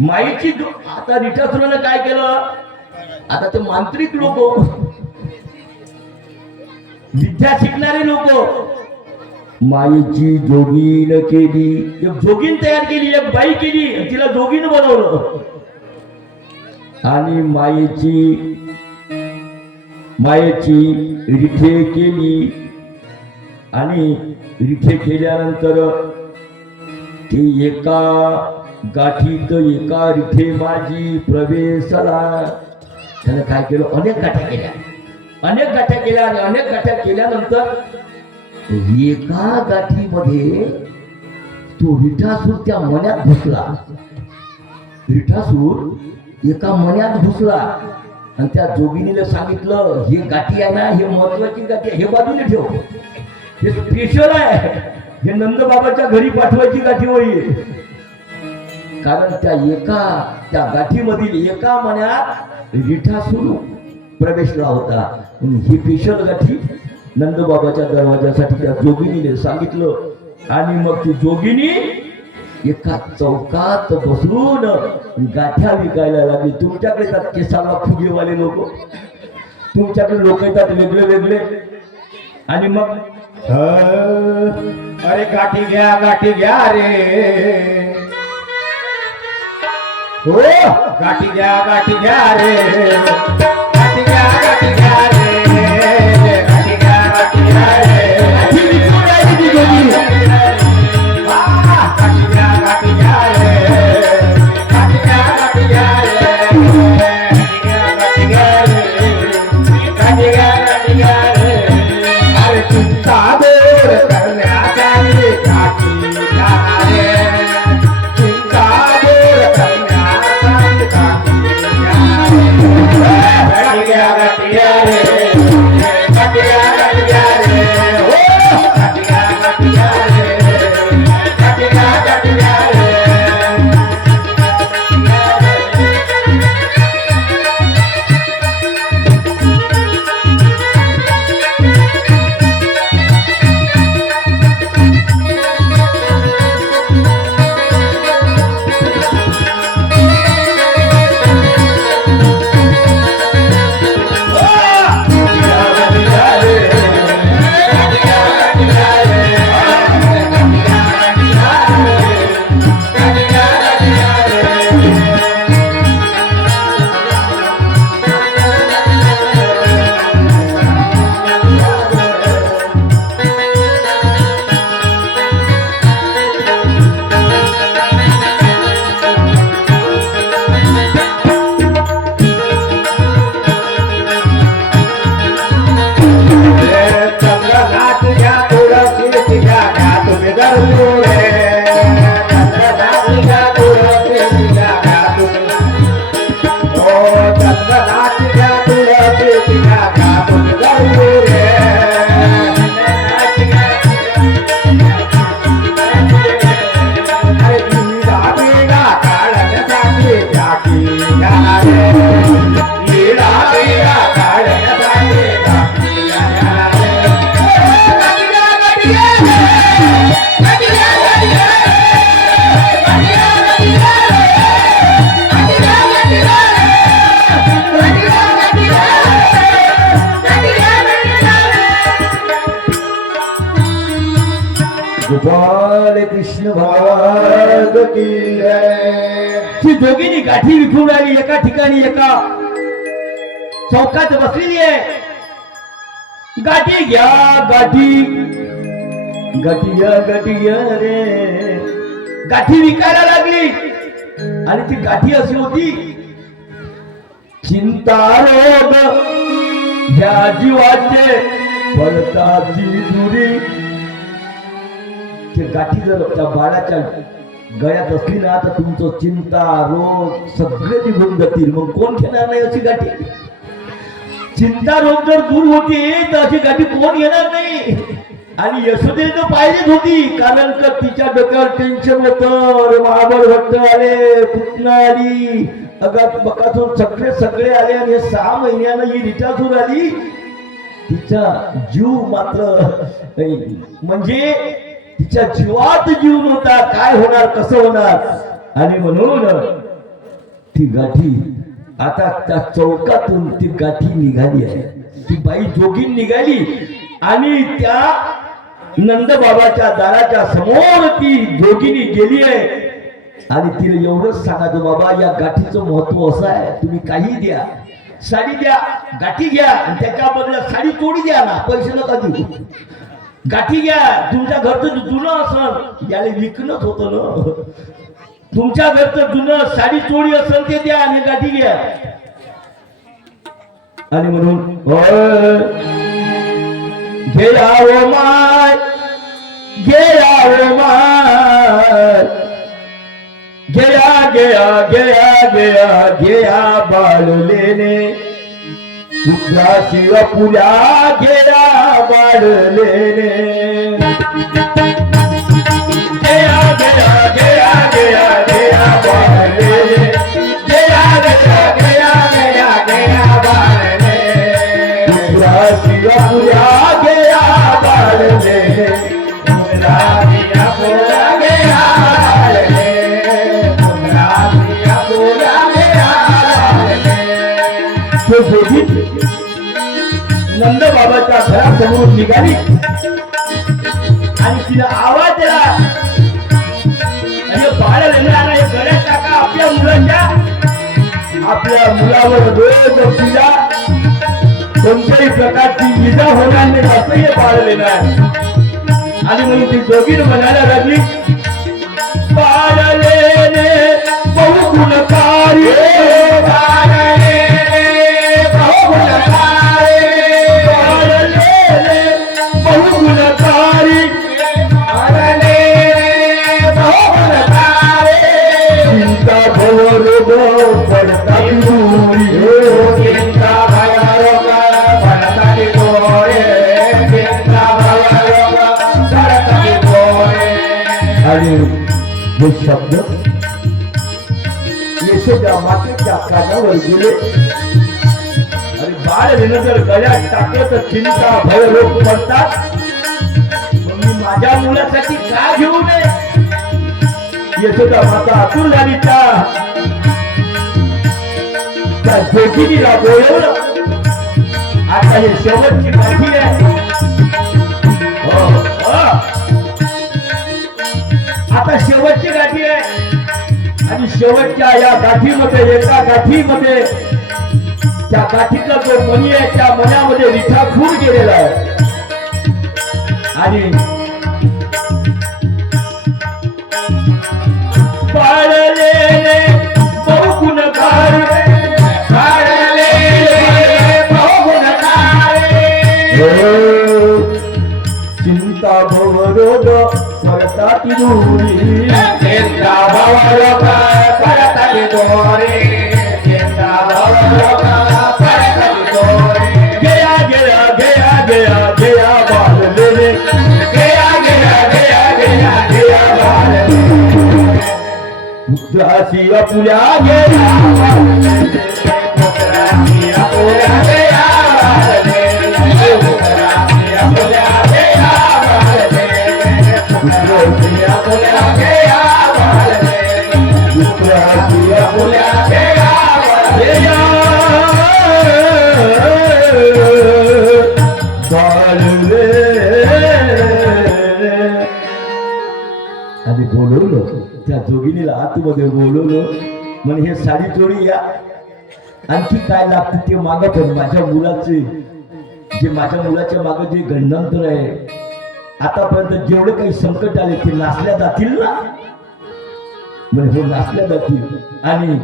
मायेची आता रिठासुरानं काय केलं? आता ते मांत्रिक लोक, विद्या शिकणारे लोक, मायेची जोगीन केली. एक जोगीन तयार केली, एक बाई केली, तिला जोगीन बनवलं. आणि मायेची रिठे केली. आणि रिठे केल्यानंतर ती एका गाठीत एका रिठे माझी प्रवेशला. त्यानं काय केलं? अनेक गाठ्या केल्या. आणि अनेक गाठ्या केल्यानंतर एका गाठीमध्ये तो रिठासूर त्या मण्यात घुसला. रिठासूर एका मण्यात घुसला आणि त्या जोगिनीला सांगितलं ही गाठी आहे ना, हे महत्वाची गाठी आहे, हे बाजूने ठेव, हे स्पेशल आहे, हे नंदबाबाच्या घरी पाठवायची गाठी होईल. कारण त्या गाठीमधील एका मण्यात रिठासूर प्रवेशला होता. ही स्पेशल गाठी नंदबाबाच्या दरवाजासाठी त्या जोगिनीने सांगितलं. आणि मग ती जोगिनी एका चौकात बसून गाठ्या विकायला लागली. तुमच्याकडे येतात केसाला फुगेवाले लोक, तुमच्याकडे लोक येतात वेगळे वेगळे. आणि मग अरे गाठी घ्या रे, हो गाठी घ्या रे, गाठी घ्या रे, गाठी घ्या रे. Yeah. बोले कृष्ण भगवान की जय. ती दोघींनी गाठी विखून राहिली एका ठिकाणी एका चौकात बसलेली आहे. गाठी घ्या गाठी गाठी घ्या रे. गाठी विकायला लागली आणि ती गाठी अशी होती, चिंता रोग ह्या जीवाचे पडताची दुरी. ते गाठी जर त्या बाळाच्या गळ्यात असली ना तर तुमचं चिंता रोग सगळे निघून जातील. मग कोण घेणार नाही अशी गाठी? चिंता रोग जर दूर होती तर अशी गाठी कोण घेणार नाही. आणि यशोदेनं पाहिजेच होती, कारण का तिच्या डोक्यावर टेन्शन होतं. महाबळ भट्ट आले, पुतना आली, बकासूर सगळे आले आणि 6 महिन्यानं ही रिटासूर आली. तिचा जीव मात्र म्हणजे तिच्या जीवात जीव नव्हता. काय होणार, कसं होणार. आणि म्हणून ती गाठी आता त्या चौकातून ती गाठी निघाली आहे. ती बाई जोगीन निघाली आणि त्या नंदबाबाच्या दाराच्या समोर ती जोगिनी गेली आहे. आणि तिला एवढंच सांगायचं, बाबा या गाठीचं महत्व असं आहे, तुम्ही काही द्या, साडी द्या, गाठी घ्या आणि त्याच्या बदल्यात साडी तोडी द्या ना, पैसे नका देऊ. गाठी घ्या. तुमच्या घरचं जुनं असन, याला विकणंच होतं ना. तुमच्या घरचं जुनं साडी चोळी असेल ते द्या आणि गाठी घ्या. आणि म्हणून घेराव माय घेराव माय गया गया गया गया गया बाळलेने उद्राशी पुल्या गया बाळलेने. गया गया गया गया गया बाळलेने गया गया गया गया गया बाळलेने उद्राशी पुल्या गया बाळलेने उद्राशी पुल्या गया बाळलेने. नंद बाबाच्या घरासमोर निघाली आणि तिला आवाज दिला, आणि बाळ लेकरांना हे गळ्यात टाका. आपल्या मुलावर रोज तिला कोणत्याही प्रकारची इजा होणार नाही असं हे बाळ लेणार. आणि म्हणून ती जोगीन म्हणायला लागली, बाळ लेणे बहु गुणकारी आणि हे शब्द यशोदा मातेच्या कानावर गेले. आणि बाळ लेणं जर गळ्यात टाकलं तर चिंता भय रोग पडतात. मी माझ्या मुलासाठी का घेऊ नये. यशोदा माता आतुर झाली. त्या जोगिनीला बोलवलं. आता हे शेवटची गाठी आहे. आता शेवटची गाठी आहे. आणि शेवटच्या या गाठीमध्ये एका गाठीमध्ये त्या गाठीतला जो मणी आहे त्या मण्यामध्ये रिठाखूर गेलेला आहे. आणि बाळलेले बहु गुणकारी चिंता भवरोग पडताती दूरी. चिंता भवरोग पडताती दूरी. चिंता भवरोग पडताती दूरी. गया गया गया गया गया बाळलेले गया गया गया गया गया बाळलेले उद्राशी अपुल्या गया उद्राशी अपुल्या गया बाळलेले उद्राशी अपुल्या गया बाळलेले उद्राशी अपुल्या गया बाळलेले उद्राशी अपुल्या गया बाळलेले आतमध्ये बोलवलं म्हणे हे साडी चोळी या आणखी काय लागतं ते मागं पण माझ्या मुलाचे जे माझ्या मुलाच्या मागं जे गंडांतर आहे आतापर्यंत जेवढे काही संकट आले ते नासल्या जातील ना म्हणजे हो नासल्या जातील आणि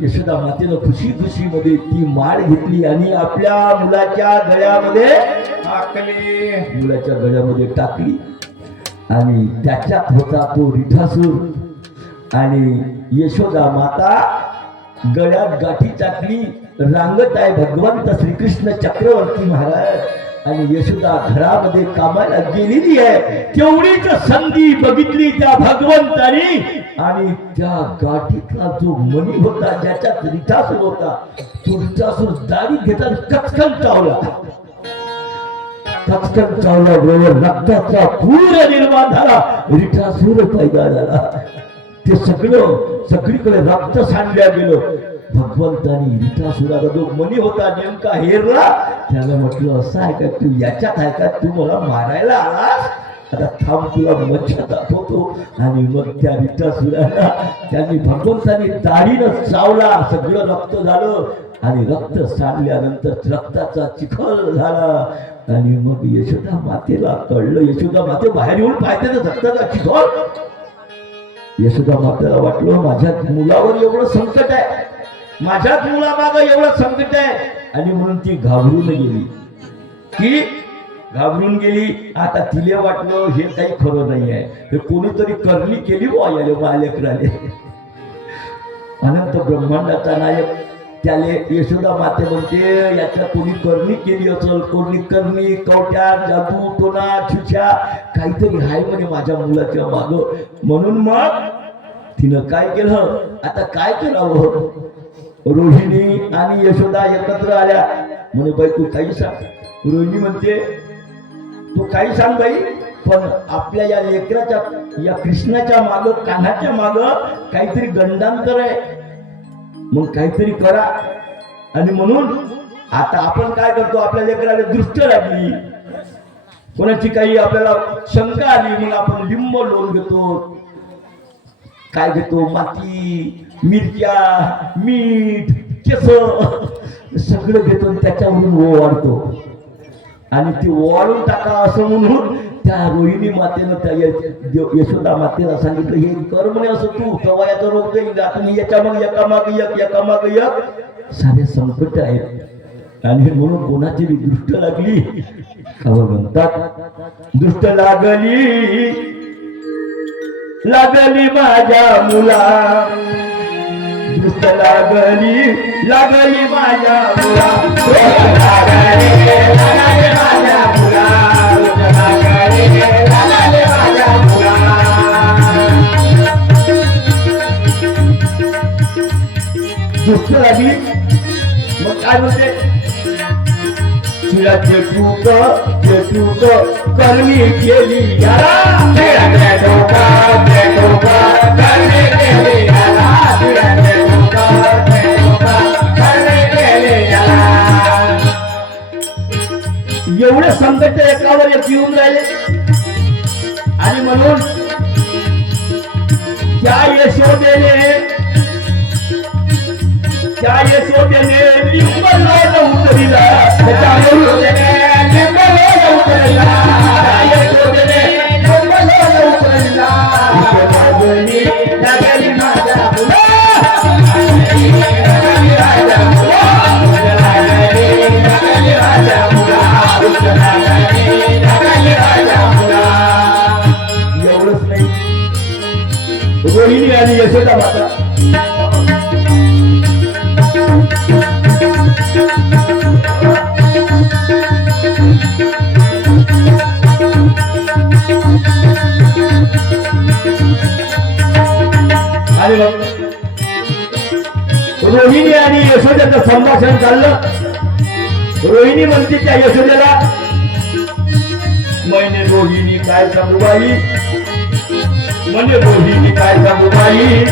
यशोदा मातेनं खुशी खुशी मध्ये ती माळ घेतली आणि आपल्या मुलाच्या गळ्यामध्ये टाकली आणि त्याच्यात होता तो रिठासूर आणि यशोदा माता गळ्यात गाठी टाकली रांगत आहे भगवंत श्रीकृष्ण चक्रवर्ती महाराज आणि यशोदा घरामध्ये कामाला गेलेली आहे तेवढीच संधी बघितली त्या भगवंतानी आणि त्या गाठीतला जो मणी होता ज्याच्यात रिठासूर होता तो रिठासूर दाढी घेताना कचकन चावला बरोबर रक्ताचा पूर निर्माण झाला रिठासूर पैदा झाला ते सगळीकडे रक्त सांडल्या गेलं भगवंतानी रिठासुराचा जो मणी होता नेमका हेरला त्याला म्हटलं असं आहे का तू याच्यात आहे का तू मला मारायला आलास आता थांब तुला मच्छा दाखवतो आणि मग त्या रिठासुराला त्यांनी भगवंतानी दाढीनं चावला सगळं रक्त झालं आणि रक्त सांडल्यानंतर रक्ताचा चिखल झाला आणि मग यशोदा मातेला कळलं यशोदा माते बाहेर येऊन पाहते तर रक्ताचा चिखल यशोदा मातेला वाटलं माझ्या मुलावर एवढं संकट आहे माझ्याच मुलामागं एवढं संकट आहे आणि म्हणून ती घाबरून गेली आता तिले वाटलं हे काही खरं नाही आहे हे कोणीतरी करणी केली वायाले मालेकराले अनंत ब्रह्मांडाचा नायक त्याले यशोदा माते म्हणते याच्या कोणी करणी केली असेल कोणी करणी कवट्या जादू टोना छुछ्या काहीतरी आहे म्हणे माझ्या मुलाच्या मागं म्हणून मग तिनं काय केलं आता काय केलं रोहिणी आणि यशोदा एकत्र आल्या म्हणे बाई तू काही सांग रोहिणी म्हणते तू काही सांग बाई पण आपल्या या लेकराच्या या कृष्णाच्या माग कान्हाच्या माग काहीतरी गंडांतर आहे मग काहीतरी करा आणि म्हणून आता आपण काय करतो आपल्या लेकराला दृष्ट लागली कोणाची काही आपल्याला शंका आली मग आपण लिंब लोन घेतो काय घेतो माती मिरच्या मीठ केस सगळं घेतो त्याच्यावरून ओवाळतो आणि ती ओवाळून टाका असं म्हणून त्या रोहिणी मातेनं त्या यशोदा मातेला सांगितलं हे कर म्हणे असं तू प्रवायाचा रोग जाईल आता याच्या मग एकामाग एक सारे संकट आहेत आणि म्हणून कोणाची दृष्ट लागली म्हणतात दृष्ट लागली माझ्या मुला दृष्ट लागली माझ्या मुला दृष्ट लागली मग काय म्हणते तुला चेटूक करणी केली एवढे संकट एकावर एक येऊन राहिले आणि म्हणून त्या यशोदेने लिंब लोन उतरिला एवढंच नाही रोहिणी आणि यशोदा माता रोहिणी आणि यशोदेचं संभाषण चाललं रोहिणी म्हणते त्या यशोदेला मैने रोहिणी काय सांगू बाई म्हणजे रोहिणी काय सांगू बाई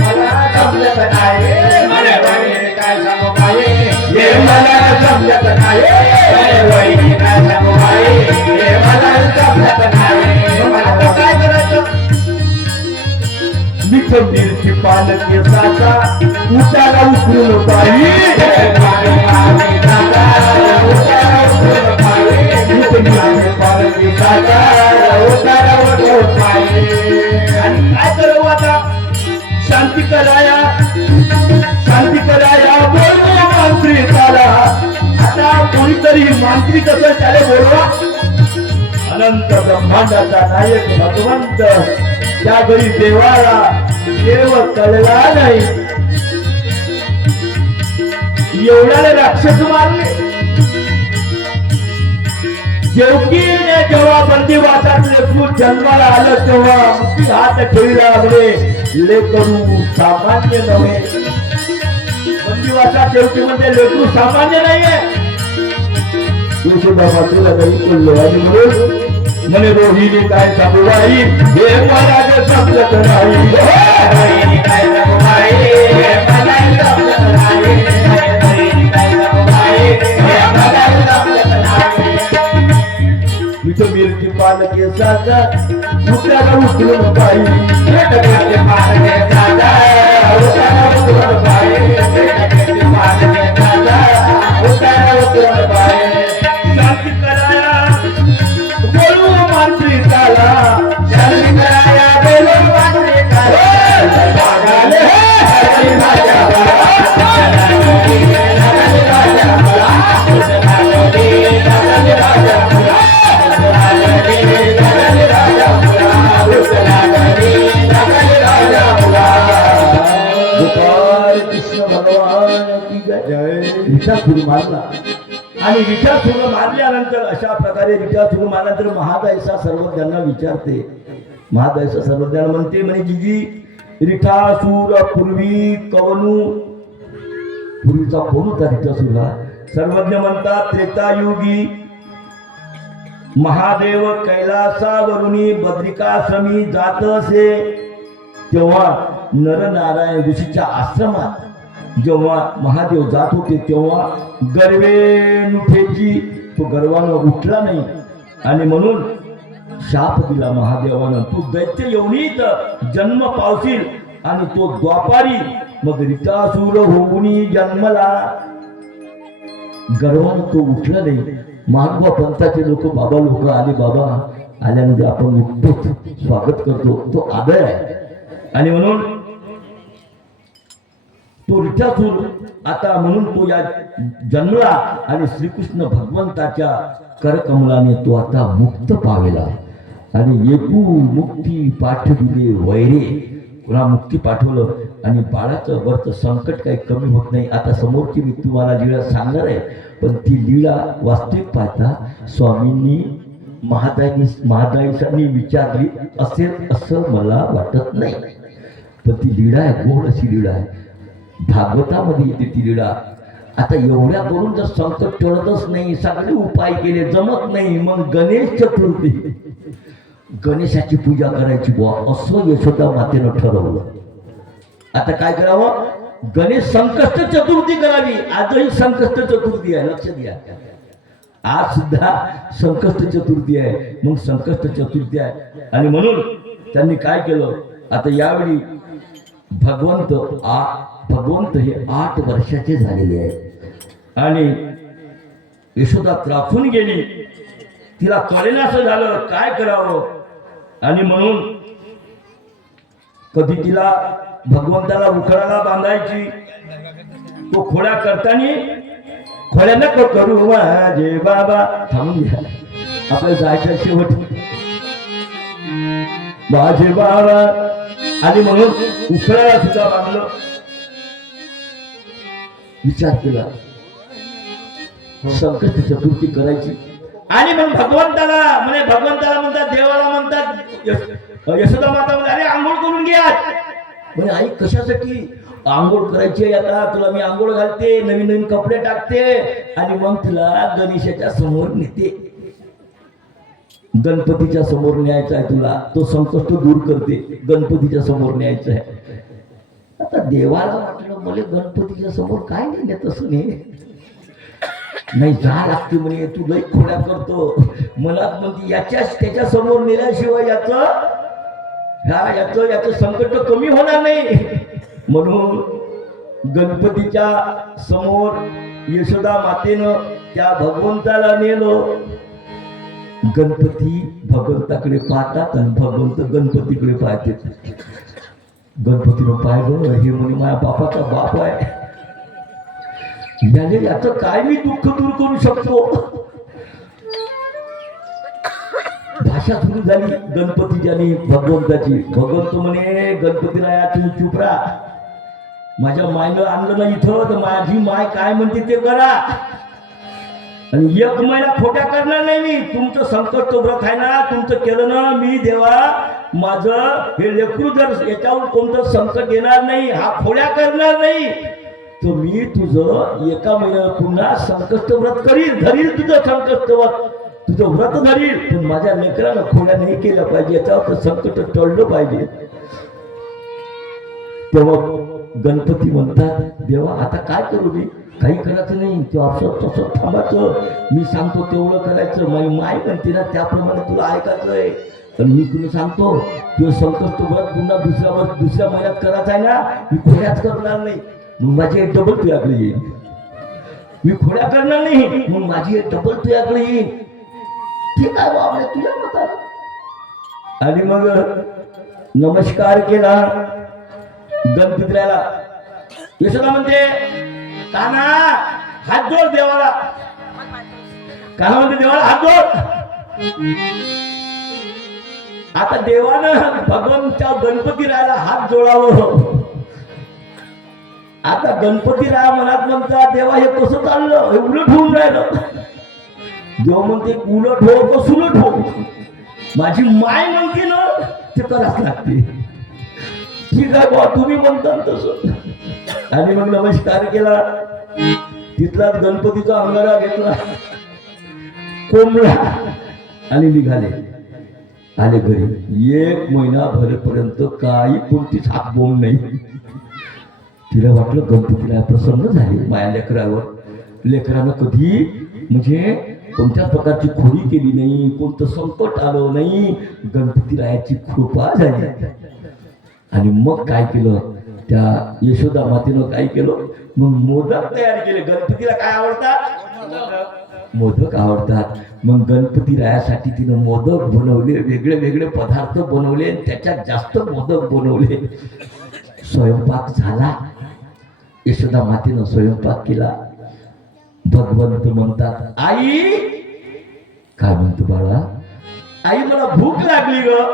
मला समजत नाही म्हणे रोहिणी काय सांगू बाई हे मला समजत नाही रोहिणी काय सांगू बाई हे मला समजत नाही मला काय करायचं इथं मिरची पान केसाचा उतारा उतरून बाई इथं मिरची पान केसाचा उतारा उतरून बाई. आणि काय करावं आता? शांती कराया बोलवा मांत्रिकाला. आता कोणीतरी मांत्रिक असं त्याला बोलवा. अनंत ब्रह्मांडाचा नायक भगवंत त्या घरी देवाला देव कळला नाही. एवढ्याने राक्षस मारले. देवकीने जेव्हा बंदीवासात लेकरू जन्माला आलं तेव्हा मुठी हात ठेवला म्हणे लेकरू सामान्य नव्हे. बंदीवासात देवकी म्हणजे लेकरू सामान्य नाहीये. यशोदा मातेला काही कळलं आणि म्हणून म्हणे रोहिणी काय सांगू आई हे मला समजत नाही. रोहिणी काय सांगू आई हे मला समजत नाही. रोहिणी काय सांगू आई हे मला समजत नाही. इथं मिरची पान केसाचा उतारा उतरून बाई. मिरची पान केसाचा उतारा उतरून बाई. मिरची पान केसाचा उतारा उतरून बाई. शांती कराया बोलू मांत्रिकाला. शांती कराया बोलू मांत्रिकाला. लागले हरी माझ्या बाळा. लागले माझ्या बाळा. लागले माझ्या बाळा. गोपाल कृष्ण भगवान की जय. विषासुर मारला आणि विषासुर मारल्यानंतर अशा प्रकारे विषासुर मारल्यानंतर महादायसा सर्वज्ञांना विचारते. महादायसा सर्वज्ञांना म्हणते म्हणे जीजी रिठासूर पूर्वी कवनू. पूर्वीचा कोण होता रिठासूरला? सर्वज्ञ म्हणतात त्रेतायुगी महादेव कैलासावरुनी बद्रिकाश्रमी जात असे तेव्हा नरनारायण ऋषीच्या आश्रमात जेव्हा महादेव जात होते तेव्हा गर्वेनुठेची तो गर्वानं उठला नाही आणि म्हणून शाप दिला महादेवानं. तू दैत्य योनीत जन्म पावशील आणि तो द्वापारी मग रिटासूर होऊनी जन्मला. गर्वानं तो उठला नाही. मानवा पंथाचे लोक बाबा लोक आले. बाबा आल्यानंतर आपण उठतो स्वागत करतो. तो आदर आहे. आणि म्हणून तो रिठासूर आता म्हणून तो या जन्मला आणि श्रीकृष्ण भगवंताच्या करकमलाने तो आता मुक्त पावेला. आणि एकू मुक्ती पाठविले वैरे. पुन्हा मुक्ती पाठवलं आणि बाळाचं वरचं संकट काही कमी होत नाही. आता समोरची मी तुम्हाला लीळा सांगणार आहे पण ती लीळा वास्तविक पाहता स्वामींनी महादायीसांनी विचारली असेल असं मला वाटत नाही. पण ती लीळा आहे गोड अशी लीळा आहे. भागवतामध्ये येते ती लीळा. आता एवढ्या करून जर संकट टळतच नाही सगळे उपाय केले जमत नाही मग गणेश चतुर्थी गणेशाची पूजा करायची बुवा असं यशोदा मातेनं ठरवलं. आता काय करावं? गणेश संकष्ट चतुर्थी करावी. आजही संकष्ट चतुर्थी आहे लक्ष द्या. आज सुद्धा संकष्ट चतुर्थी आहे. मग संकष्ट चतुर्थी आहे आणि म्हणून त्यांनी काय केलं? आता यावेळी भगवंत हे 8 वर्षाचे झालेले आहेत आणि यशोदा त्रासून गेली. तिला कळेनासं झालं काय करावं आणि म्हणून कधी तिला भगवंताला उखळाला बांधायची. तो खोड्या करताना खोड्या नको करू माझे बाबा. थांबून घ्या आपल्याला जायचं शेवट माझे बाबा. आणि म्हणून उखळाला सुद्धा बांधलं. विचार केला संकष्ट चतुर्थी करायची आणि मग भगवंताला म्हणतात देवाला म्हणतात यशोदा माता म्हणजे अरे आंघोळ करून घ्या. म्हणजे आई कशासाठी आंघोळ करायची? आता तुला मी आंघोळ घालते नवीन नवीन कपडे टाकते आणि मग तुला गणेशाच्या समोर नेते. गणपतीच्या समोर न्यायचा आहे तुला. तो संकष्ट दूर करते गणपतीच्या समोर न्यायचं आहे. आता देवाला वाटलं मला गणपतीच्या समोर काय नाही तसं नाही जा लागते म्हणे. तू लई खोड्या करतो मला म्हणते त्याच्या समोर नेल्याशिवाय याचं याचं संकट कमी होणार नाही. म्हणून गणपतीच्या समोर यशोदा मातेनं त्या भगवंताला नेलं. गणपती भगवंताकडे पाहतात आणि भगवंत गणपतीकडे पाहते. गणपतीनं पाहिलं, हे म्हणे माझ्या बापाचा बाप आहे, याने याचं काय मी दुःख दूर करू शकतो. भाषा सुरू झाली गणपतीची आणि भगवंताची. भगवंत म्हणे गणपतीला तू चुप राहा, माझ्या मायनं आणलं ना इथं तर माझी माय काय म्हणते ते करा. आणि एक महिना खोट्या करणार नाही मी. तुमचं संकट व्रत आहे ना, तुमचं केलं ना मी देवा, माझं हे लेकरू जर याच्यावर कोणतं संकट येणार नाही, हा खोड्या करणार नाही, तर मी तुझं एका महिन्यात पुन्हा संकष्ट व्रत करील, धरील तुझं संकष्ट व्रत, तुझं व्रत धरील. पण माझ्या लेकरानं खोड्या नाही केल्या पाहिजे, याच्यावर संकट टळलं पाहिजे. तेव्हा गणपती म्हणतात, देवा आता काय करू मी, काही करायचं नाही, ते असं तसं थांबायचं, मी सांगतो तेवढं करायचं, माझी माय म्हणते ना त्याप्रमाणे तुला ऐकायचं आहे. पण मी तुला सांगतो तुझं संकष्ट व्रत पुन्हा दुसऱ्या महिन्यात करायचं आहे ना, मी खोड्याच करणार नाही, मग माझी एक डबल तुझ्याकडे येईल. मी खोड्या करणार नाही, मग माझी एक डबल तुझ्याकडे येईल. ठीक आहे बाबा तुझ्या मताला. आणि मग नमस्कार केला गणपतीला. यशोदा म्हणते, काना हात जोड देवाला. काना म्हणते देवाला हात जोड. आता देवानं भगवंतच्या गणपती राहायला हात जोडावं. आता गणपती राहा मनात म्हणता, देवा हे कसं चाललं, हे उलट होऊन राहिलं. देव म्हणते उलट हो का सुलट हो, माझी माय म्हणते ना ते करावंच लागते. ठीक आहे बा तुम्ही म्हणता तसं. आणि मग नमस्कार केला. तिथला गणपतीचा अंगारा घेतला, कोंबडा आणि निघाले. आले घरी. एक महिना भरेपर्यंत काही कोणतीच हात बोंब नाही. तिला वाटलं गणपतीला प्रसन्न झाले माझ्या लेकरावर. लेकरानं कधी म्हणजे कोणत्याच प्रकारची खोडी केली नाही, कोणतं संकट आलं नाही, गणपती रायाची कृपा झाली. आणि मग काय केलं, त्या यशोदा मातेनं काय केलं, मग मोदक तयार केले. गणपतीला काय आवडतात, मोदक आवडतात. मग गणपती रायासाठी तिनं मोदक बनवले, वेगळे वेगळे पदार्थ बनवले, त्याच्यात जास्त मोदक बनवले. स्वयंपाक झाला, यशोदा मातेनं स्वयंपाक केला. भगवंत म्हणतात, आई काय म्हणतो बाळा, आई मला भूक लागली ग,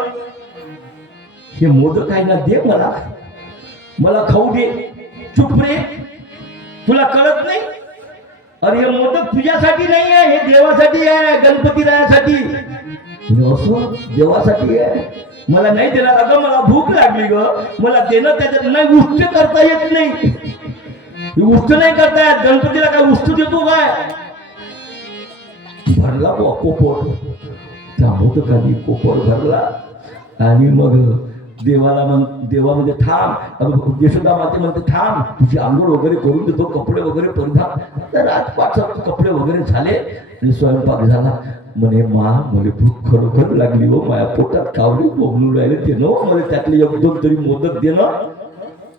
हे मोदक आहे ना दे मला, मला खाऊ दे. चुप रे, तुला कळत नाही, अरे हे मोदक तुझ्यासाठी नाही आहे, हे देवासाठी आहे, गणपती रायासाठी. असं देवासाठी आहे, मला नाही देणार. अगं मला भूक लागली ग, मला देणं त्याच्यात नाही, उष्ट करता येत नाही, उष्ट नाही करता येत. गणपतीला काय उष्ट देतो काय, भरला कोपर, त्या मोदकाने कोपर भरला. आणि मग देवाला देवा म्हणजे थांब, यशोदा माते म्हणते थांब, तुझी आंघोळ वगैरे करून देतो, कपडे वगैरे परिधान. तर राजपाट कपडे वगैरे झाले आणि स्वयंपाक झाला. म्हणे मा मला भूक खरोखर लागली हो, माझ्या पोटात कावडी बोंबलून राहिले, ते नो मला त्यातले एक दोन तरी मोदक देणं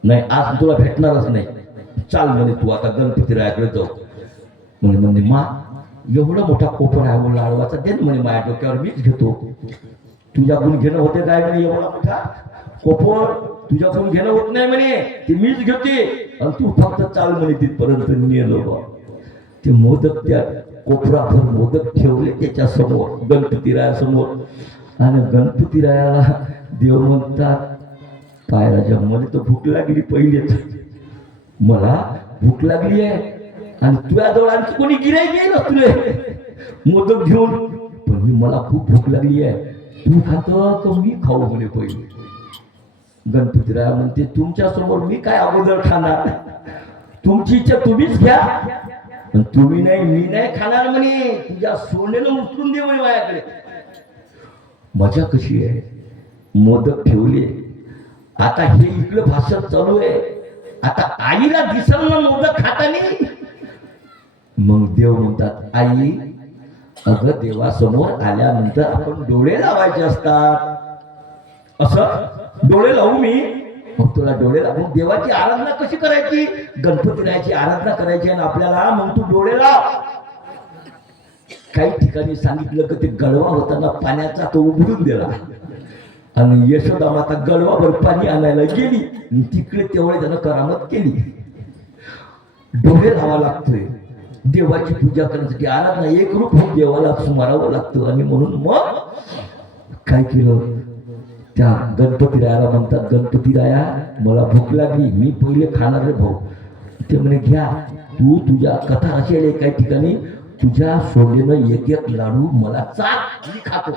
नाही, आज तुला भेटणारच नाही, चाल म्हणे तू आता गणपती रायाकडे जाऊ. म्हणे मा एवढा मोठा कोपर आहे लाडवाचा, दे ना म्हणे, माझ्या डोक्यावर मीच घेतो. तुझ्याकडून घेणं होते काय म्हणे, एवढा मोठा कोपर तुझ्याकडून घेणं होत नाही म्हणे, ते मीच घेते, आणि तू फक्त चाल म्हणे तिथपर्यंत. नेलं बा ते मोदक, त्या कोपराभर मोदक ठेवले त्याच्या समोर, गणपती रायासमोर. आणि गणपती रायाला देव म्हणतात, काय राजा मला तर भूक लागली पहिलेच, मला भूक लागली आहे, आणि तुझ्याजवळ आणखी कोणी गिऱ्हाईक येईल तुले मोदक घेऊन, पण मला खूप भूक लागली आहे, तू खातं तर मी खाऊ म्हणे पहिले. गणपतीराया म्हणते, तुमच्या समोर मी काय अगोदर खाणार, तुमची इच्छा तुम्हीच घ्या, पण तुम्ही नाही, मी नाही खाणार म्हणे, तुझ्या सोनेनं उचलून दे म्हणे माझ्याकडे. मजा कशी आहे, मोदक ठेवले. आता हे इकडं भाषण चालू आहे, आता आईला दिसल ना मोदक खातानी. मग देव म्हणतात, आई अगं देवासमोर आल्यानंतर आपण डोळे लावायचे असतात, असं डोळे लावू मी? मग तुला डोळे लावून देवाची आराधना कशी करायची? गणपतीरायाची आराधना करायची आणि आपल्याला मग तू डोळे लाव. काही ठिकाणी सांगितलं की ते गळवा होताना पाण्याचा तो उघडून दिला आणि यशोदा माता गळवाभर पाणी आणायला गेली. तिकडे तेवढे त्यानं करामत केली. डोळे लावा लागतोय देवाची पूजा करण्यासाठी, आराधना एक रूप होऊन देवाला स्मरावं लागतं. आणि म्हणून मग काय केलं, त्या गणपतीरायाला म्हणतात, गणपतीराया मला भूक लागली, मी पहिले खाणार रे भाऊ. ते म्हणे घ्या, तू तुझ्या कथा अशी आहे काही ठिकाणी, तुझ्या सोडलेलं एक एक लाडू मला चाक मी खातो.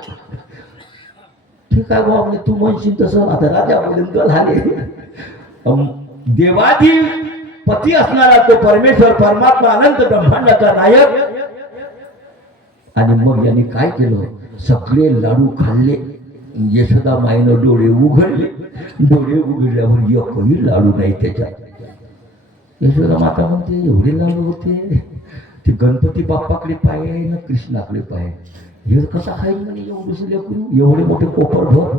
ठीक आहे भाऊ, म्हणजे तू म्हणशील तसं. आता राजा पर्यंत झाले. देवादी पती असणारा तो परमेश्वर परमात्मा अनंत ब्रह्मांडाचा नायक. आणि मग यांनी काय केलं, सगळे लाडू खाल्ले. यशोदा माईनं डोळे उघडले. डोळे उघडल्यावर एकही लाडू नाही त्याच्यात. यशोदा माता म्हणते एवढे लाडू होते? ते गणपती बाप्पाकडे पाय आहे ना कृष्णाकडे पाय, हे कसा खाईल म्हणे एवढं लेकरू, एवढे मोठे कोपर भर.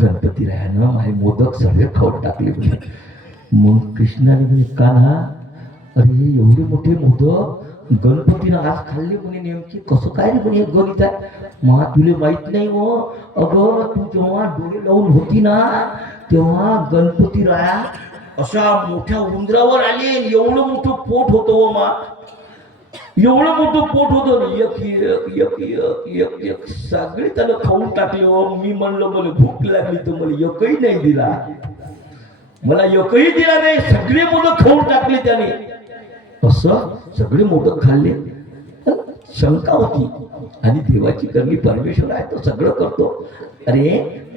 गणपतीरायानं माय मोदक सगळे खाऊन टाकले म्हणे. मग कृष्णाने म्हणे कान्हा, अरे एवढे मोठे मोदक गणपतीनं आज खाल्ले म्हणे, नेमकी कसं काय रे म्हणे गणित आहे? मग तुला माहित नाही हो, अगं तू जेव्हा डोळे लावून होती ना तेव्हा गणपतीराया अशा मोठ्या उंदरावर आले. एवढं मोठं पोट होतं व मा, एवढं मोठं पोट होतं. एक एक एक एक एक एक सगळे त्याला खाऊन टाकले हो. मी म्हणलं मला भूक लागली तर मला एकही नाही दिला, मला एकही दिला नाही. सगळे मोदक खाऊन टाकले त्याने. असं सगळे मोदक खाल्ले. शंका होती आणि देवाची करणी परमेश्वर आहे तो सगळं करतो. अरे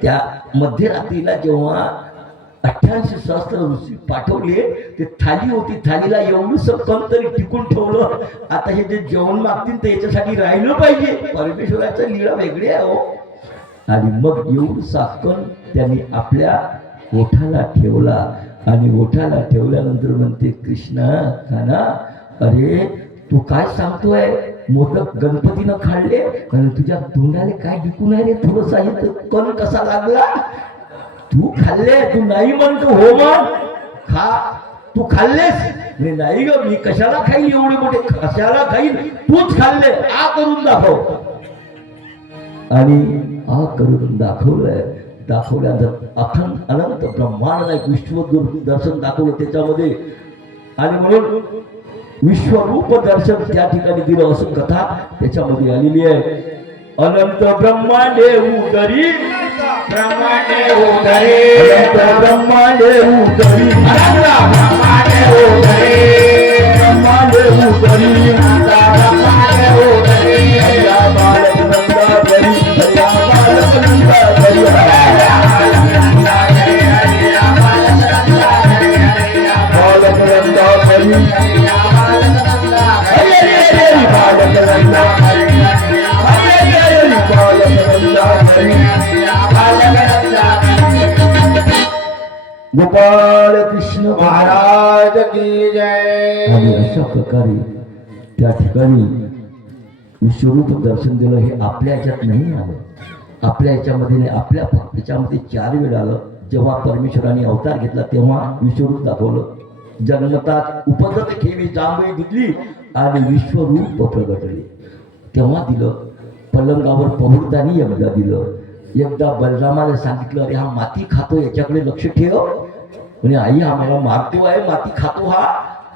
त्या मध्यरात्रीला जेव्हा 88 सहस्त्र ऋषी पाठवले, ते थाली होती, थालीला एवढंसं कम तरी टिकून ठेवलं. आता हे जे जेवण मागतील तर याच्यासाठी राहिलं पाहिजे. परमेश्वराचा लीळा वेगळी आहे हो. आणि मग एवढं साकण त्यांनी आपल्या ओठाला ठेवला. आणि ओठाला ठेवल्यानंतर म्हणते कृष्णा कान्हा, अरे तू काय सांगतोय, मोदक गणपतीनं खाल्ले आणि तुझ्या तोंडाला काय दिकून आहे रे, थोडंसं आहे कण कसा लागला? तू खाल्ले, तू नाही म्हणतो हो मग खा, तू खाल्लेस? नाही ग, मी कशाला खाईल एवढे मोठे, कशाला खाईल, तूच खाल्ले, आ करून दाखव. आणि आ करून दाखवलंय. दाखवल्यानंतर अखंड अनंत ब्रह्मांड एक विश्व दर्शन दाखवलं त्याच्यामध्ये. आणि म्हणून विश्वरूप दर्शन त्या ठिकाणी दिलं असं कथा त्याच्यामध्ये आलेली आहे. अनंत ब्रह्मांडे उदरी, ब्रह्मांडे उदरी, अनंत ब्रह्मांडे उदरी, ब्रह्मांडे उदरी, ब्रह्मांडे उदरी, ब्रह्मांडे उदरी, हरिया बालक नंदा हरी, हरिया बालक नंदा हरी, बालक नंदा हरी, बालक नंदा हरी, गोपाल कृष्ण महाराज की जय. आणि अशा प्रकारे त्या ठिकाणी विश्वरूप दर्शन दिलं. हे आपल्या ह्याच्यात नाही आलं, आपल्या ह्याच्यामध्ये नाही, आपल्या ह्याच्यामध्ये 4 वेळ आलं. जेव्हा परमेश्वराने अवतार घेतला तेव्हा विश्वरूप दाखवलं. जन्मतात उपजत खेवी जांभई दिली आणि विश्वरूप प्रगटले तेव्हा दिलं. पलंगावर पहुडतानी एकदा दिलं. एकदा बलरामाला सांगितलं, अरे हा माती खातो, याच्याकडे लक्ष ठेव. म्हणजे आई आम्हाला मारतो आहे, माती खातो हा,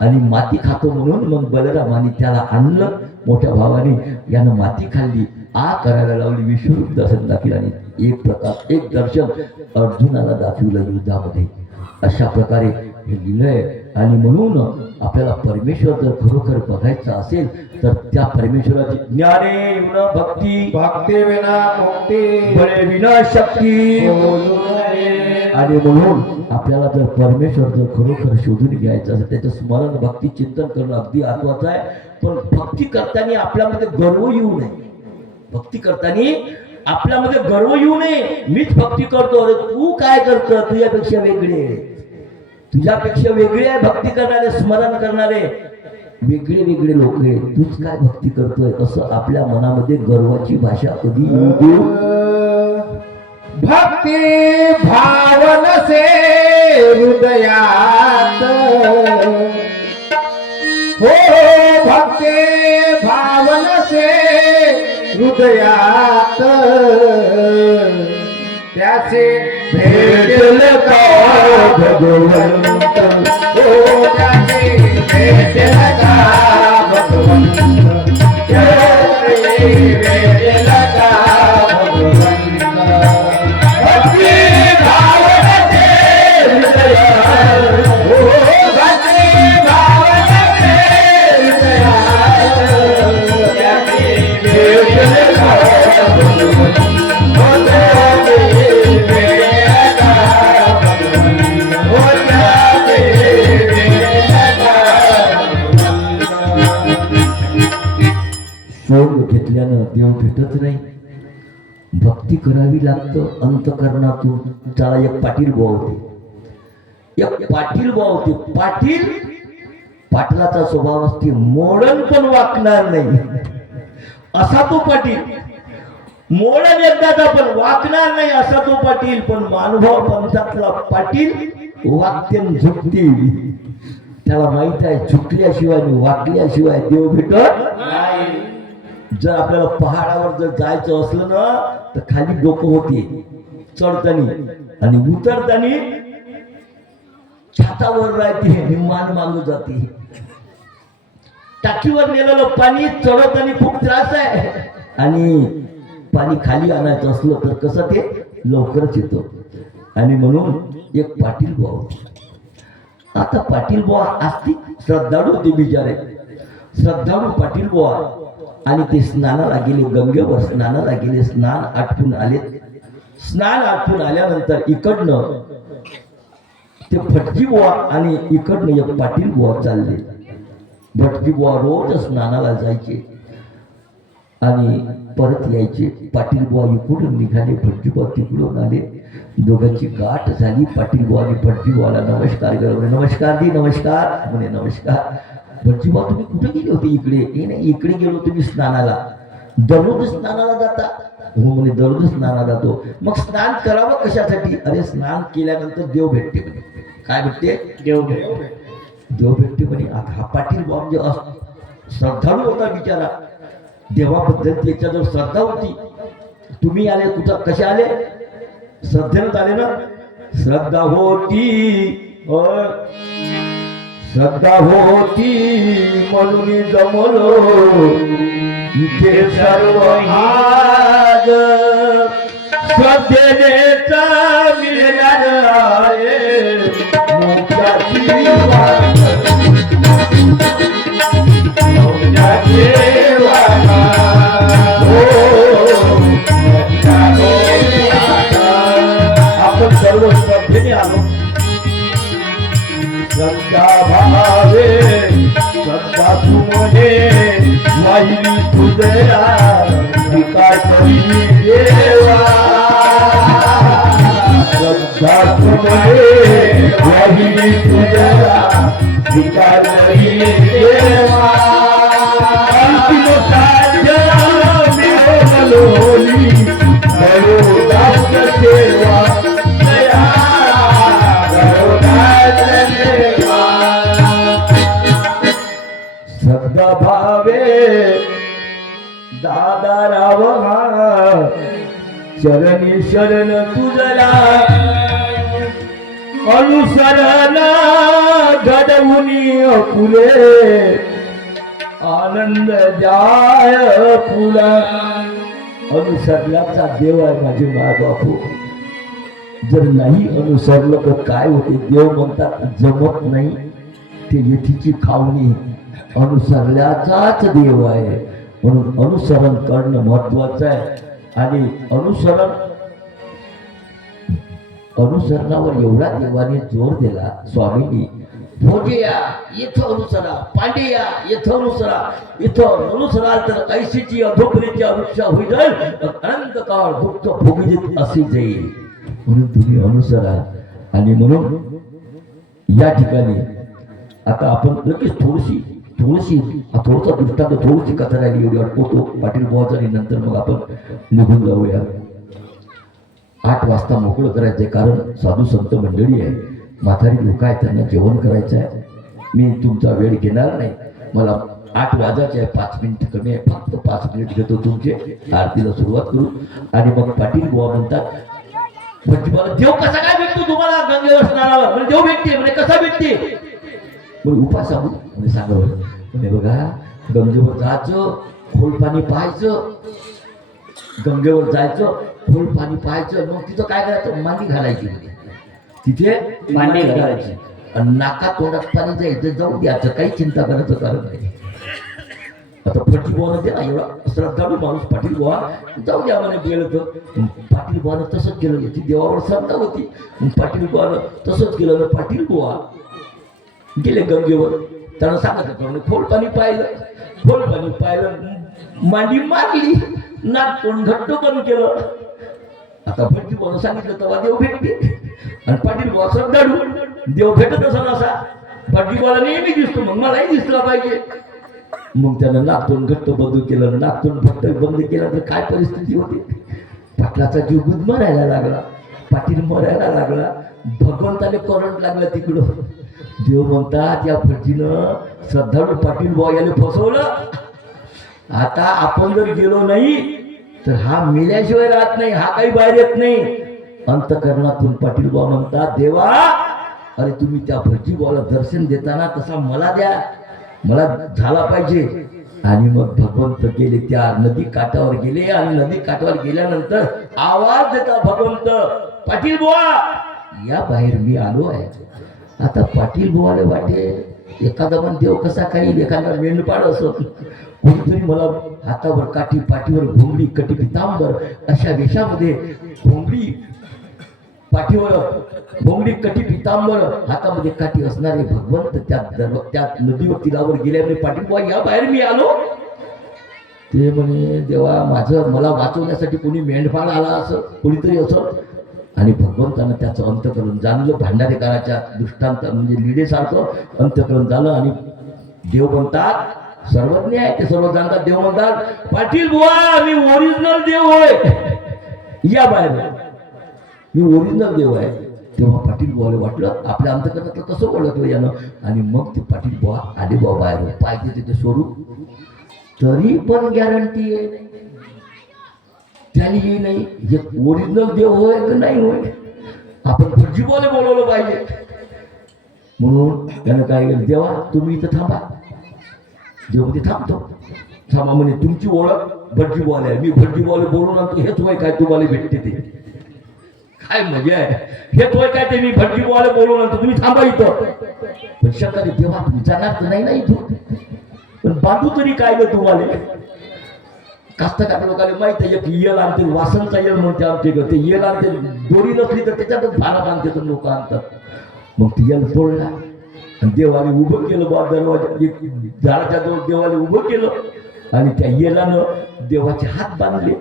आणि माती खातो म्हणून मग बलरामाने त्याला आणलं. मोठ्या भावाने यानं माती खाल्ली, आ करायला लावली, विश्वरूप दर्शन दाखवलं. आणि एक प्रकार एक दर्शन अर्जुनाला दाखवलं युद्धामध्ये. अशा प्रकारे हे लिहिलंय. आणि म्हणून आपल्याला परमेश्वर जर खरोखर बघायचं असेल तर त्या परमेश्वराची ज्ञाने विना भक्ती, भक्ती विना मुक्ती, बळे विना शक्ती. आणि म्हणून आपल्याला जर परमेश्वर जर खरोखर शोधून घ्यायचं असेल त्याचं स्मरण भक्ती चिंतन करणं अगदी महत्वाचं आहे. पण भक्ती करताना आपल्यामध्ये गर्व येऊ नये. भक्ती करताना आपल्यामध्ये गर्व येऊ नये. मीच भक्ती करतो, अरे तू काय करतो, तुझ्यापेक्षा वेगळे, तुझ्यापेक्षा वेगळे आहे भक्ती करणारे, स्मरण करणारे वेगळे वेगळे लोक आहे. तूच काय भक्ती करतोय असं आपल्या मनामध्ये गर्वाची भाषा कधी येऊ देऊ भक्ती भावन से हृदयात हो भक्ती भावन से हृदयात त्याचे भेटल का भगवंत हो त्याचे भेटल का भगवंत त्याचे भेटल का भगवंत भक्ती भावन से हृदयात हो भक्ती भावन से हृदयात त्याचे भेटल का भगवंत हो त्याचे भेटल का भगवंत हो त्याचे भेटल का शोध घेतल्यानं देव भेटत नाही. भक्ती करावी लागतं अंतकरणातून. त्याला एक पाटील बुवा होते, एक पाटील बुवा होते. पाटलाचा स्वभाव असते मोडन पण वाकणार नाही असा तो पाटील. मोडन एकदाचा पण वाकणार नाही असा तो पाटील. पण मानभाव पंथातला पाटील वाक्य झुकते. त्याला माहित आहे झुकल्याशिवाय आणि वाकल्याशिवाय देव भेटत नाही. जर आपल्याला पहाडावर जर जायचं असलं ना तर खाली डोकं होते चढतानी आणि उतरतानी छातावर राहते निमान मागू जाते. टाकीवर नेलेलं पाणी चढवताना खूप त्रास आहे आणि पाणी खाली आणायचं असलं तर कसं ते लवकरच येतो. आणि म्हणून एक पाटील बुवा होते. आता पाटील बुवा असती श्रद्धाळू होते बिचारे. श्रद्धाळू पाटील बुवा आणि ते स्नानाला गेले, गंगेवर स्नानाला गेले. स्नान आटपून आले. स्नान आटपून आल्यानंतर इकडनं ते फटकी बुवा आणि इकडनं एक पाटील बुवा चालले. भटकी बुवा रोज स्नानाला जायचे आणि परत यायचे. पाटील बुवा इकडून निघाले, भटकी बुवा तिकडून आले. दोघांची गाठ झाली. पाटील बुवाने भटकी बुवाला नमस्कार केला. नमस्कार दी नमस्कार म्हणे. नमस्कार. भटकी बुवा तुम्ही कुठे गेले होते? इकडे. हे नाही इकडे गेलो तुम्ही स्नानाला. दररोज स्नानाला जाता? हो म्हणे दररोज स्नानाला जातो. मग स्नान करावं कशासाठी? अरे स्नान केल्यानंतर देव भेटते म्हणे. काय भेटते? देव भेटते. देव भेटते म्हणे. आता हा पाटील बुवा म्हणजे श्रद्धाळू होता बिचारा. देवाबद्दल त्याच्याजवळ श्रद्धा होती. तुम्ही आले कुठं कसे आले? श्रद्धेनंच आले ना. श्रद्धा होती श्रद्धा होती म्हणून जमलो इथे सर्व आज. श्रद्धेनेच मिळणार आहे मोक्षाची वाट. मोक्षाची वाट. आपण सर्व श्रद्धेने आलो. श्रद्धा भावे श्रद्धा तुमने वाहिली तुझ्या विकार करी देवा. श्रद्धा तुमने वाहिली तुझ्या विकार करी देवा. अंतिम साध्य मिळवलोली गरुडाच सेवा. श्रद्धा भावे दादा राव चरणी शरण तुझला अनुसरण घडवुनी फुले आनंद जाय फुला. अनुसरल्याचा देव आहे माझे मा बापू. जर नाही अनुसरलं तर काय होते? देव म्हणतात जमत नाही ते येथीची खावणी. अनुसरल्याचाच देव आहे म्हणून अनुसरण करणं महत्वाचं आहे. आणि अनुसरणावर एवढा देवाने जोर दिला स्वामींनी. भोजेया येथं अनुसरा, पांडेया येथं अनुसरा. इथं अनुसराल तर ऐशीची अधोपरीची वृक्षा होईल अनंत काळ दुःख भोगीत असे जाईल. म्हणून तुम्ही अनुसरा. आणि म्हणून या ठिकाणी आता आपण लगेच थोडसा दृष्टांत थोडीशी कथा राहिली एवढी अडकवतो पाटील बुवाचा आणि नंतर मग आपण निघून जाऊया. 8 वाजता मोकळं करायचंय, कारण साधू संत मंडळी आहे, म्हातारी लोक आहेत, त्यांना जेवण करायचं आहे. मी तुमचा वेळ घेणार नाही. मला 8 वाजायचे आहे, 5 मिनिट कमी आहे, फक्त 5 मिनिट घेतो तुमचे. आरतीला सुरुवात करू. आणि मग पाटील बुवा म्हणतात, म्हणजे मला देव कसा काय भेटतो तुम्हाला गंगेवर स्नानावर? म्हणजे देव भेटते, म्हणजे कसा भेटते? म्हणजे उपास सांगू म्हणजे सांगा बरं. म्हणजे बघा, गंगेवर जायचं, खोल पाणी पाहायचं, गंगेवर जायचं, खोल पाणी पाहायचं, मग तिथं काय करायचं? मांडी घालायची. म्हणजे तिथे मांडी घालायची आणि नाका तोंडात पाणी जायचं, जाऊ द्यायचं, काही चिंता करायचं कारण नाही. आता पाटील बुवानं ते ना एवढा श्रद्धाळू माणूस पाटील बुवा, जाऊ द्या म्हणे गेलं तर. पाटील बुवानं तसंच केलं. याची देवावर श्रद्धा होती. पाटील बुवानं तसंच केलं. पाटील बुवा गेले गंगेवर. त्यांना सांगत होतं, खोल पाणी पाहिलं, खोल पाणी पाहिलं, मांडी मारली, नाक तोंड घट्ट पण केलं. आता पाटील बुवानं सांगितलं तेव्हा देव भेटते. आणि पाटील बुवा श्रद्धाळू, देव भेटत असं नसा. पाटील बुवाला नेहमी दिसतो, मग मलाही दिसला पाहिजे. मग त्यानं नागतोंड घट्ट बंद केलं, नागतोंड घट्ट बंद केलं तर काय परिस्थिती होती? पाटलाचा जीव गुदमरायला लागला, पाटील मरायला लागला, भगवंताने करंट लागला तिकडं. देव म्हणतात, या फजीनं श्रद्धाळू पाटील बुवा याला फसवलं. आता आपण जर गेलो नाही तर हा मेल्याशिवाय राहत नाही, हा काही बाहेर येत नाही. अंतकरणातून पाटील बुवा म्हणतात, देवा अरे तुम्ही त्या भजी बुवाला दर्शन देताना तसा मला द्या, मला झाला पाहिजे. आणि मग भगवंत गेले, त्या नदी काठावर गेले. आणि नदी काठावर गेल्यानंतर आवाज देता भगवंत, पाटील बुवा या बाहेर मी आलो आहे. आता पाटील बुवाला वाटे एखादा मन देव कसा काही, एखादा मेंढपाळ असो, कोणीतरी मला हातावर काठी, पाठीवर घोंगडी, कटी पितांबर अशा वेशामध्ये, घोंगडी पाठीवर घोंगडी, कटी पितांबर, हातामध्ये काठी असणारे भगवंत त्या नदीवर तीरावर गेल्याने पाटील बुवा या बाहेर मी आलो. ते म्हणे, देवा माझं मला वाचवण्यासाठी कोणी मेंढपाळ आला असं, कोणीतरी असं. आणि भगवंतानं त्याचं अंतकरण जाणलं. भांडारेकराच्या दृष्टांत म्हणजे लिडेसारखं अंतकरण झालं. आणि देव म्हणतात, सर्वज्ञ आहे ते, सर्व जाणतात. देव म्हणतात, पाटील बुवा मी ओरिजिनल देव होय, या बाहेर, मी ओरिजिनल देव आहे. तेव्हा पाटील बुवाला वाटलं आपल्या अंतकरणातलं कसं ओळखलं यानं. आणि मग ते पाटील बुवा आले बुवा बाहेर, पाहिजे तिथे स्वरूप. तरी पण गॅरंटी आहे त्याने हे नाही, हे ओरिजिनल देव होय की नाही होय. आपण फर्जी बुवाला बोलवलं पाहिजे. म्हणून त्यानं काय केलं, देवा तुम्ही इथं थांबा. देव मध्ये थांबतो, थांबा म्हणे, तुमची ओळख भटजी बुवाला आहे, मी भटजी बुवाला बोलून आणतो, हेच वय काय तुम्हाला भेटते ते. काय मजा आहे, हेच वय काय ते मी भटजी बुवाला बोलून आणतो, तुम्ही थांबा इथं. पण शंका देवा तुम्ही जाणार तर नाही ना इथून, पण बांधू तरी काय ग तुम्हाला. कास्तकार लोकांना माहित आहे, एक येल आणते, वासनचा येल म्हणते आमचे ते येल आणते, दोरी नसली तर त्याच्यातच भारात आणते तर लोक आणतात. मग ती येल तोडला आणि देवाने उभं केलं बा दरवाजा, झाडाच्या जवळ देवाने उभं केलं. आणि त्या येलानं देवाचे हात बांधले,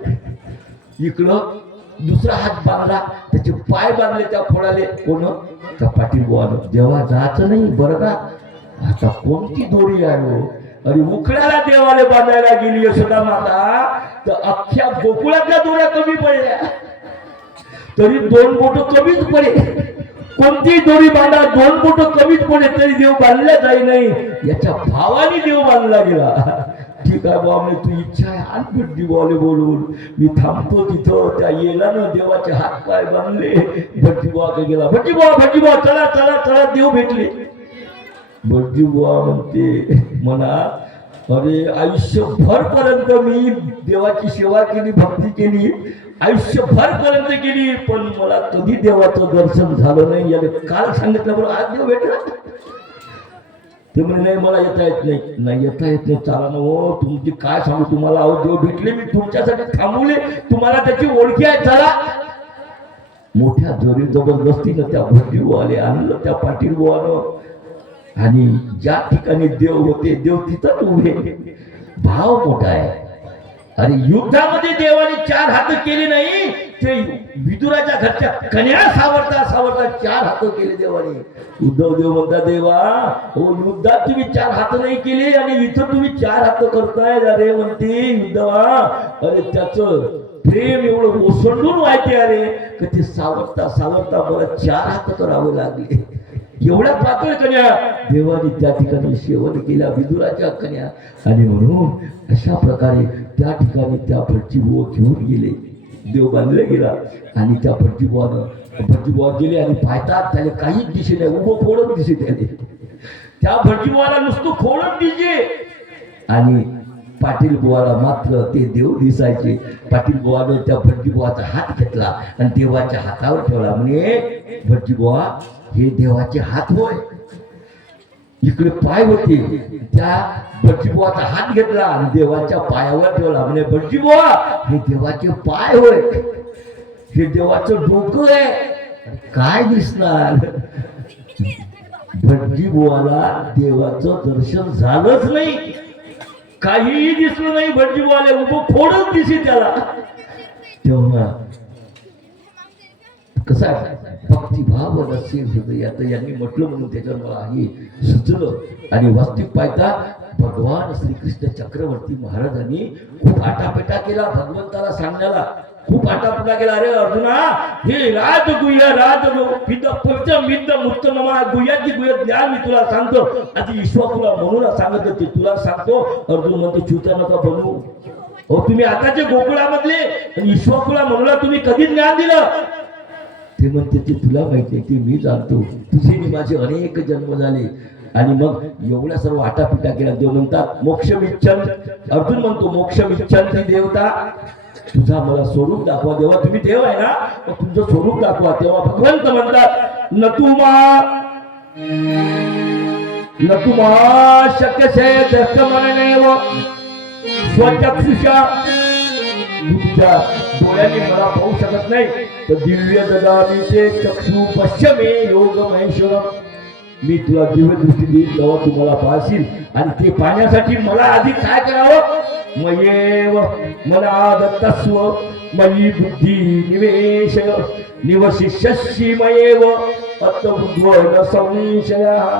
इकडं दुसरा हात बांधला, त्याचे पाय बांधले त्या खोडाले. कोण? त्या पाटील बुवानं. देवा जायचं नाही बरं का, आता कोणती दोरी आहे हो. अरे उखड्याला देवाले बांधायला गेली यशोदा माता, तर अख्ख्या गोकुळातल्या दोऱ्या कमी पडल्या, तरी 2 बोट कमीच पडे. कोणती दोरी बांधा 2 बोट कमीच पडे तरी देव बांधला जाई नाही. याच्या भावाने देव बांधला गेला. ठीक आहे बाबा, तू इच्छा आहे आण भटजी बुवाले बोलवून, मी थांबतो तिथं. त्या येलानं देवाचे हात पाय बांधले. भटजी बुवा का गेला, भटजी बुवा चला चला चला, देव भेटले. भटजी बुवा म्हणते म्हणा, अरे आयुष्यभर पर्यंत मी देवाची सेवा केली, भक्ती केली, आयुष्यभर पर्यंत केली, पण मला कधी देवाचं दर्शन झालं नाही. याने काल सांगितलं बरं, आज देव भेटला. ते म्हणे नाही मला येता येत नाही. नाही येता येत नाही, चाला ना हो, तुमची काय सांगू तुम्हाला. अहो देव भेटले, मी तुमच्यासाठी थांबवले, तुम्हाला त्याची ओळखी आहे, चला. मोठ्या जोरी जबरदस्तीनं त्या भटजी बुवाले आणलं त्या पाटील बुवानं. आणि ज्या ठिकाणी देव होते, देव तिथंच उभे. भाव मोठा आहे. अरे युद्धामध्ये देवाने 4 हात केले नाही, ते विदुराच्या घरच्या कन्या सावरता सावरता 4 हात केले देवाने. उद्धव देव म्हणता, देवा हो युद्धात तुम्ही 4 हात नाही केले आणि इथं तुम्ही 4 हात करताय. अरे म्हणते युद्धवा, अरे त्याचं प्रेम एवढं ओसंडून व्हायचे अरे की ते सावरता सावरता मला 4 हात करावे लागले. एवढ्या पातळ कन्या देवाने त्या ठिकाणी सेवन केल्या, विदुराच्या कन्या. आणि म्हणून अशा प्रकारे त्या ठिकाणी त्या भटजीबुवा घेऊन गेले. देव बांधला गेला आणि त्या भटजीबुवा गेले आणि पाहतात त्याने काहीच दिसे नाही, उभं फोडत दिसे त्याने. त्या भटजीबुवाला नुसतं फोडत दिसे आणि पाटील बुवाला मात्र ते देव दिसायचे. पाटील बुवाने त्या भटजीबुवाचा हात घेतला आणि देवाच्या हातावर ठेवला. म्हणे भटजीबुवा हे देवाचे हात होय. इकडे पाय होते, त्या भटजीबुवाचा हात घेतला आणि देवाच्या पायावर ठेवला. म्हणे भटजीबुवा हे देवाचे पाय होय, हे देवाचं डोकं आहे. काय दिसणार? भटजीबुवाला देवाचं दर्शन झालंच नाही, काहीही दिसलं नाही. भटजीबुवाला उभं फोडच दिसे त्याला. तेव्हा कसा भक्तिभाव नसेल हृदयात यांनी म्हटलं म्हणून त्याच्यावर मला हे सुचलं. आणि वास्तविक पाहता भगवान श्रीकृष्ण चक्रवर्ती महाराजांनी खूप आटापेटा केला भगवंताला सांगण्याला, खूप आटापेटा केला. अरे अर्जुना हे गुह्याची गुह्य ज्ञान मी तुला सांगतो. आधी ईश्वर तुला म्हणून सांगत होते, तुला सांगतो. अर्जुन म्हणते चुत्या नका बनवू. हो तुम्ही आताचे गोकुळामधले ईश्वर म्हणून तुम्ही कधी ज्ञान दिलं? ते म्हणते ते तुला माहिती आहे, ते मी जाणतो. तुझे माझे अनेक जन्म झाले. आणि मग एवढ्या सर्व आटापिटा केला. देव म्हणतात मोक्ष विच्छन. अर्जुन म्हणतो मोक्ष विच्छन ती देवता, तुझा मला स्वरूप दाखवा. देवा तुम्ही देव आहे ना, मग तुमचं स्वरूप दाखवा. तेव्हा भगवंत म्हणतात न तुमा शक्यसे दर्शमनेव स्वचक्षुषा. तुमच्या डोळ्यांनी मला पाहू शकत नाही तर दिव्य ददामी ते चक्षु पश्य मे योग महेश्वरम. मी तुला दिव्य दृष्टी देईल तेव्हा तू मला पाहशील. आणि ते पाहण्यासाठी मला आधी काय करावं? मयेव मना दत्तस्व मयी बुद्धी निवेश निवशिष्यसि मयेव अतबुद्ध्व न संशयः.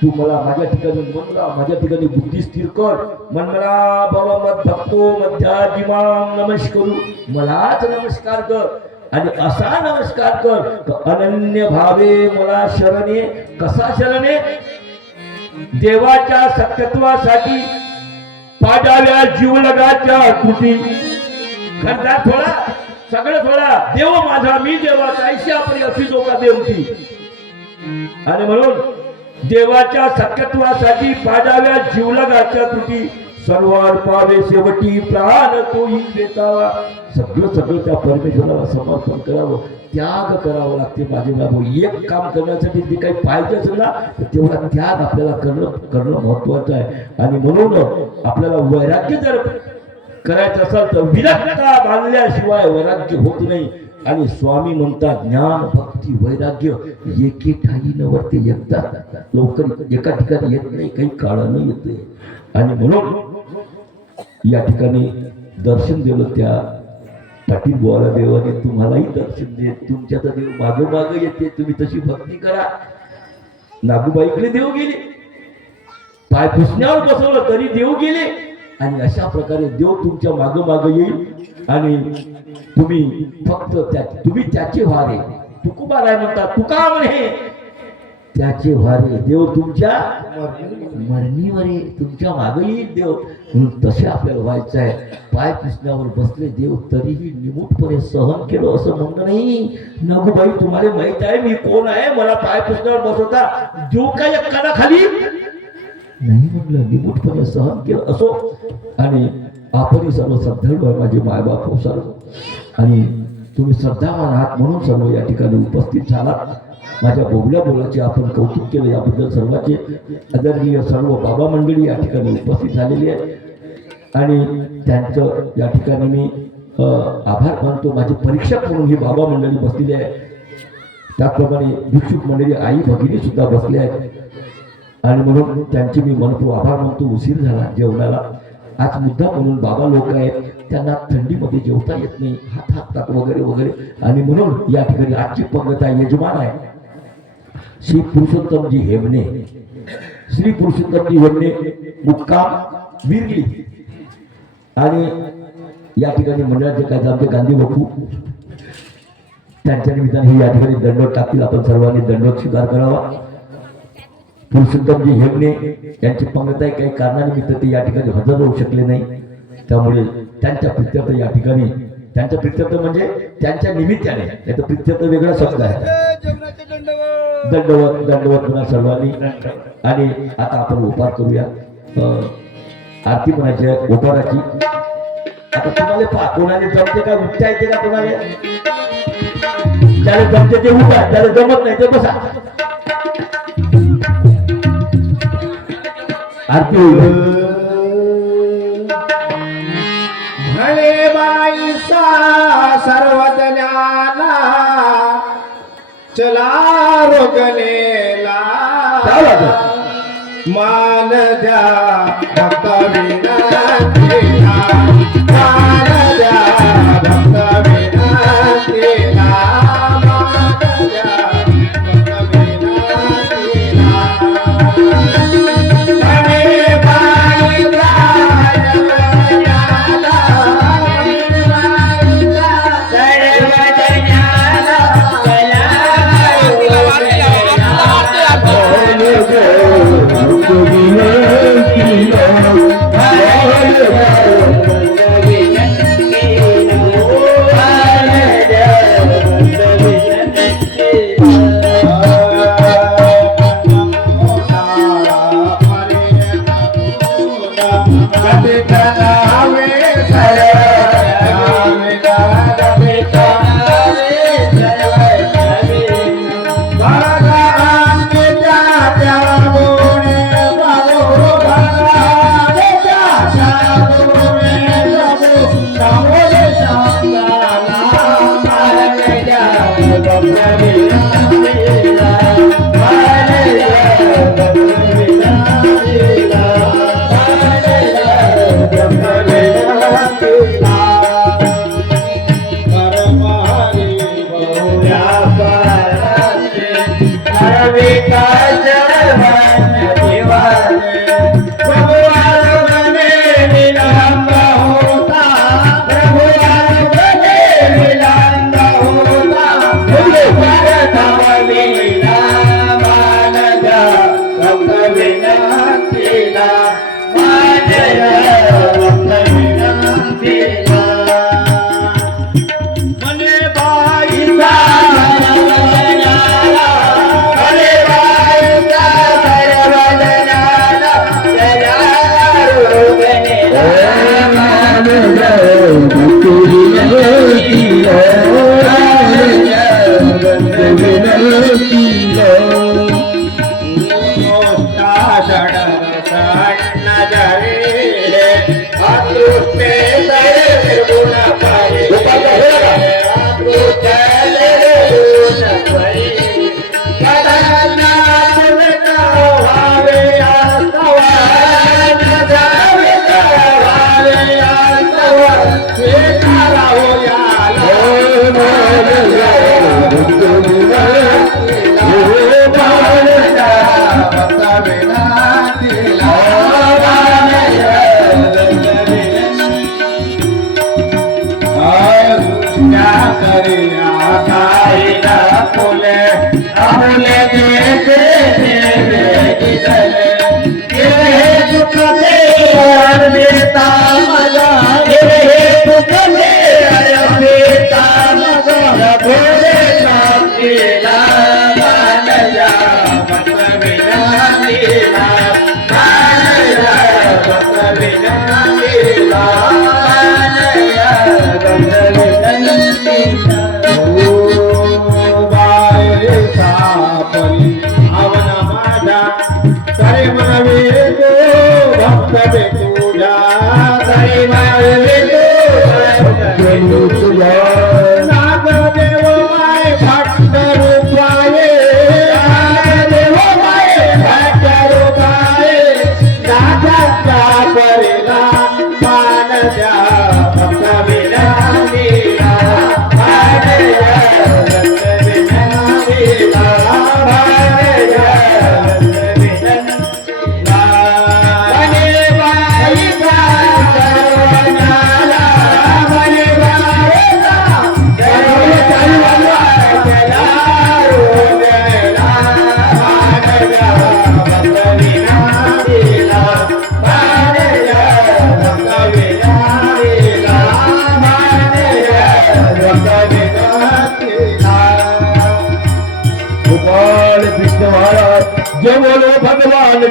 तू मला माझ्या ठिकाणी मनला, माझ्या ठिकाणी बुद्धी स्थिर कर. मनमला भव मद भक्तो मध्याजिमां नमस्करू. मलाच नमस्कार कर आणि असा नमस्कार कर अनन्य भावे मला शरणे. कसा शरणे? देवाच्या सत्यत्वासाठी पाडाव्या जीवलगाच्या कृती. खरदा थोडा सगळं थोडा देव माझा मी देवाचा ऐशी आपली अशी जोका देवती. आणि म्हणून देवाच्या सत्यत्वासाठी पाडाव्या जीवलगाच्या त्रुटी. सर्वार पावे शेवटी प्राण तोही देतावा. सगळं त्या परमेश्वराला समर्पण करावं, त्याग करावं लागते. माझे बाबू एक काम करण्यासाठी जे काही पाहिजे असेल ना तर तेवढा त्याग आपल्याला करणं महत्वाचं आहे. आणि म्हणून आपल्याला वैराग्य जर करायचं असेल तर विरक्ता बांधल्याशिवाय वैराग्य होत नाही. आणि स्वामी म्हणतात ज्ञान भक्ती वैराग्य एके ठाई नवरते एकदा लवकर एका ठिकाणी येत नाही, काही काळानं येते. आणि म्हणून या ठिकाणी दर्शन दिलं त्या पाटील बुवाला देवाने. तुम्हालाही दर्शन दे. तुमच्या तर देव मागोमाग येते, तुम्ही तशी भक्ती करा. नागूबाईकडे देव गेले, पाय पुसण्यावर बसवलं तरी देव गेले. आणि अशा प्रकारे देव तुमच्या मागोमाग येईल आणि तुम्ही फक्त तुम्ही त्याचे व्हारे. तुकोबाराय म्हणतात तुका म्हणे त्याचे व्हारे. देव तुमच्या मरणीवर आहे, तुमच्या मागे येईल देव. म्हणून तसे आपल्याला व्हायचं आहे. पाय पुसण्यावर बसले देव तरीही निमूटपणे सहन केलं असं म्हणणं नाही. नगूबाई तुम्हाला माहित आहे मी कोण आहे, मला पाय पुसण्यावर बसवता देव काय कानाखाली नाही म्हणलं, निमूटपणे सहन केलं असो. आणि आपण सर्व श्रद्धाळू आहे माझे मायबाप हो सर्व. आणि तुम्ही श्रद्धावान आहात म्हणून सर्व या ठिकाणी उपस्थित झालात. माझ्या बोलाचे आपण कौतुक केलं याबद्दल सर्वांचे आदरणीय सर्व बाबा मंडळी या ठिकाणी उपस्थित झालेली आहे. आणि त्यांचं या ठिकाणी मी आभार मानतो. माझी परीक्षक म्हणून ही बाबा मंडळी बसलेली आहे. त्याचप्रमाणे भिक्षुक मंडळी आई भगिनी सुद्धा बसले आहेत. आणि म्हणून त्यांचे मी म्हणतो आभार मानतो. उशीर झाला जेवणाला. आज मुद्दा म्हणून बाबा लोक आहेत, त्यांना थंडीमध्ये जेवता येत नाही, हात हातात वगैरे वगैरे. आणि म्हणून या ठिकाणी आजची पंगत यजमान आहे श्री पुरुषोत्तमजी हेमणे. श्री पुरुषोत्तमजी हेमणे मुक्काम विरली. आणि या ठिकाणी मंडळाचे काय आमचे गांधी बापू त्यांच्या निमित्ताने हे या ठिकाणी दंडवत टाकतील. आपण सर्वांनी दंडवत स्वीकार करावा. पुरुषोत्तमजी हेगणे यांची पंगत आहे, काही कारणानिमित्त ते या ठिकाणी हजर होऊ शकले नाही. त्यामुळे त्यांच्या प्रित्यर्थ या ठिकाणी, त्यांच्या प्रित्यर्थ म्हणजे त्यांच्या निमित्ताने, नाही तर प्रित्यर्थ वेगळा शब्द आहे. दंडवत दंडवत म्हणा सर्वांनी. आणि आता आपण उपार करूया. आरती म्हणायची आहे उपाराची. आता तुम्हाला पहा कोणाने जमते का, उठता येते का कोणाला? त्याला जमते ते उठा, त्याला जमत नाही ते बसा. आरती होईल. भले बाईसा सर्वज्ञाला चला रोगलेला मान द्या भक्त विनंतीला, मान द्या भक्त विनंतीला, मान द्या भक्त विनंतीला. भले बाईसा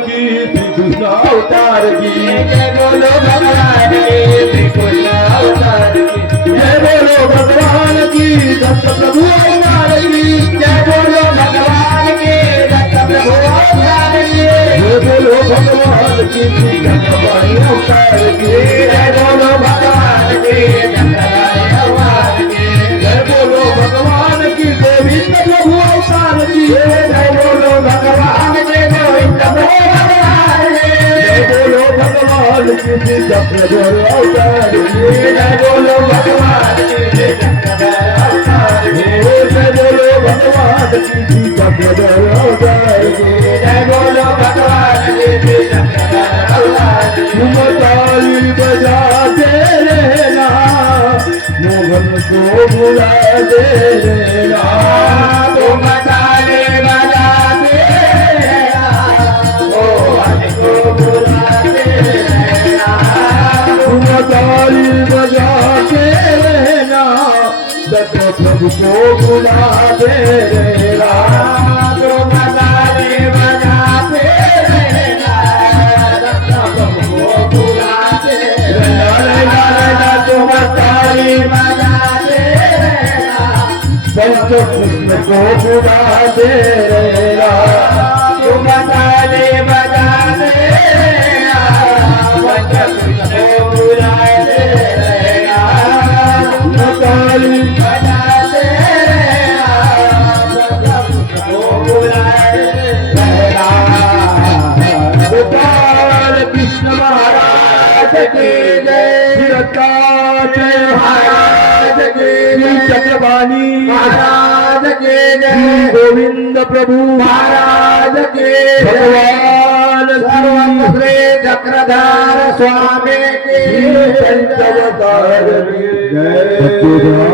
की श्री कृष्ण अवतार की जय बोलो भगवान की श्री कृष्ण अवतार की जय बोलो भगवान की दत्त प्रभु अवतार की जय बोलो भगवान की दत्त प्रभु अवतार की जय बोलो भगवान की श्री गंगाबाई अवतार की जय बोलो भगवान की दत्तराय अवतार की जय बोलो भगवान की गोविंद प्रभु अवतार की जय बोलो भगवान के गोविंद प्रभु अवतार की जय बोलो भगवान की श्री चक्रधर अवतार की जय बोलो भगवान की दत्तराय अवतार की जय बोलो भगवान की श्री चक्रधर अवतार की जय बोलो भगवान की दत्तराय अवतार की तुम ताली बजा दे लेना मोहन को बुला दे लेना तुम ताली बजा देना मोहन को बुला देना तुम ताली बजा दे लेना दत्त प्रभु को बुला दे लेना तुम ताली बजा देना दत्त प्रभु को बुला देना तुम ताली बजा देना पंच कृष्ण को बुला दे लेना तुम ताली बजा देना पंच कृष्ण को बुला देना तुम ताली बजा देना पंच कृष्ण को बुला देना गोपाल कृष्ण महाराज की जय जय महाराज की श्री चक्रवाणी महाराज के श्री जय गोविंद प्रभु महाराज के भगवान श्री चक्रधार स्वामी की श्री पंचवतार की जय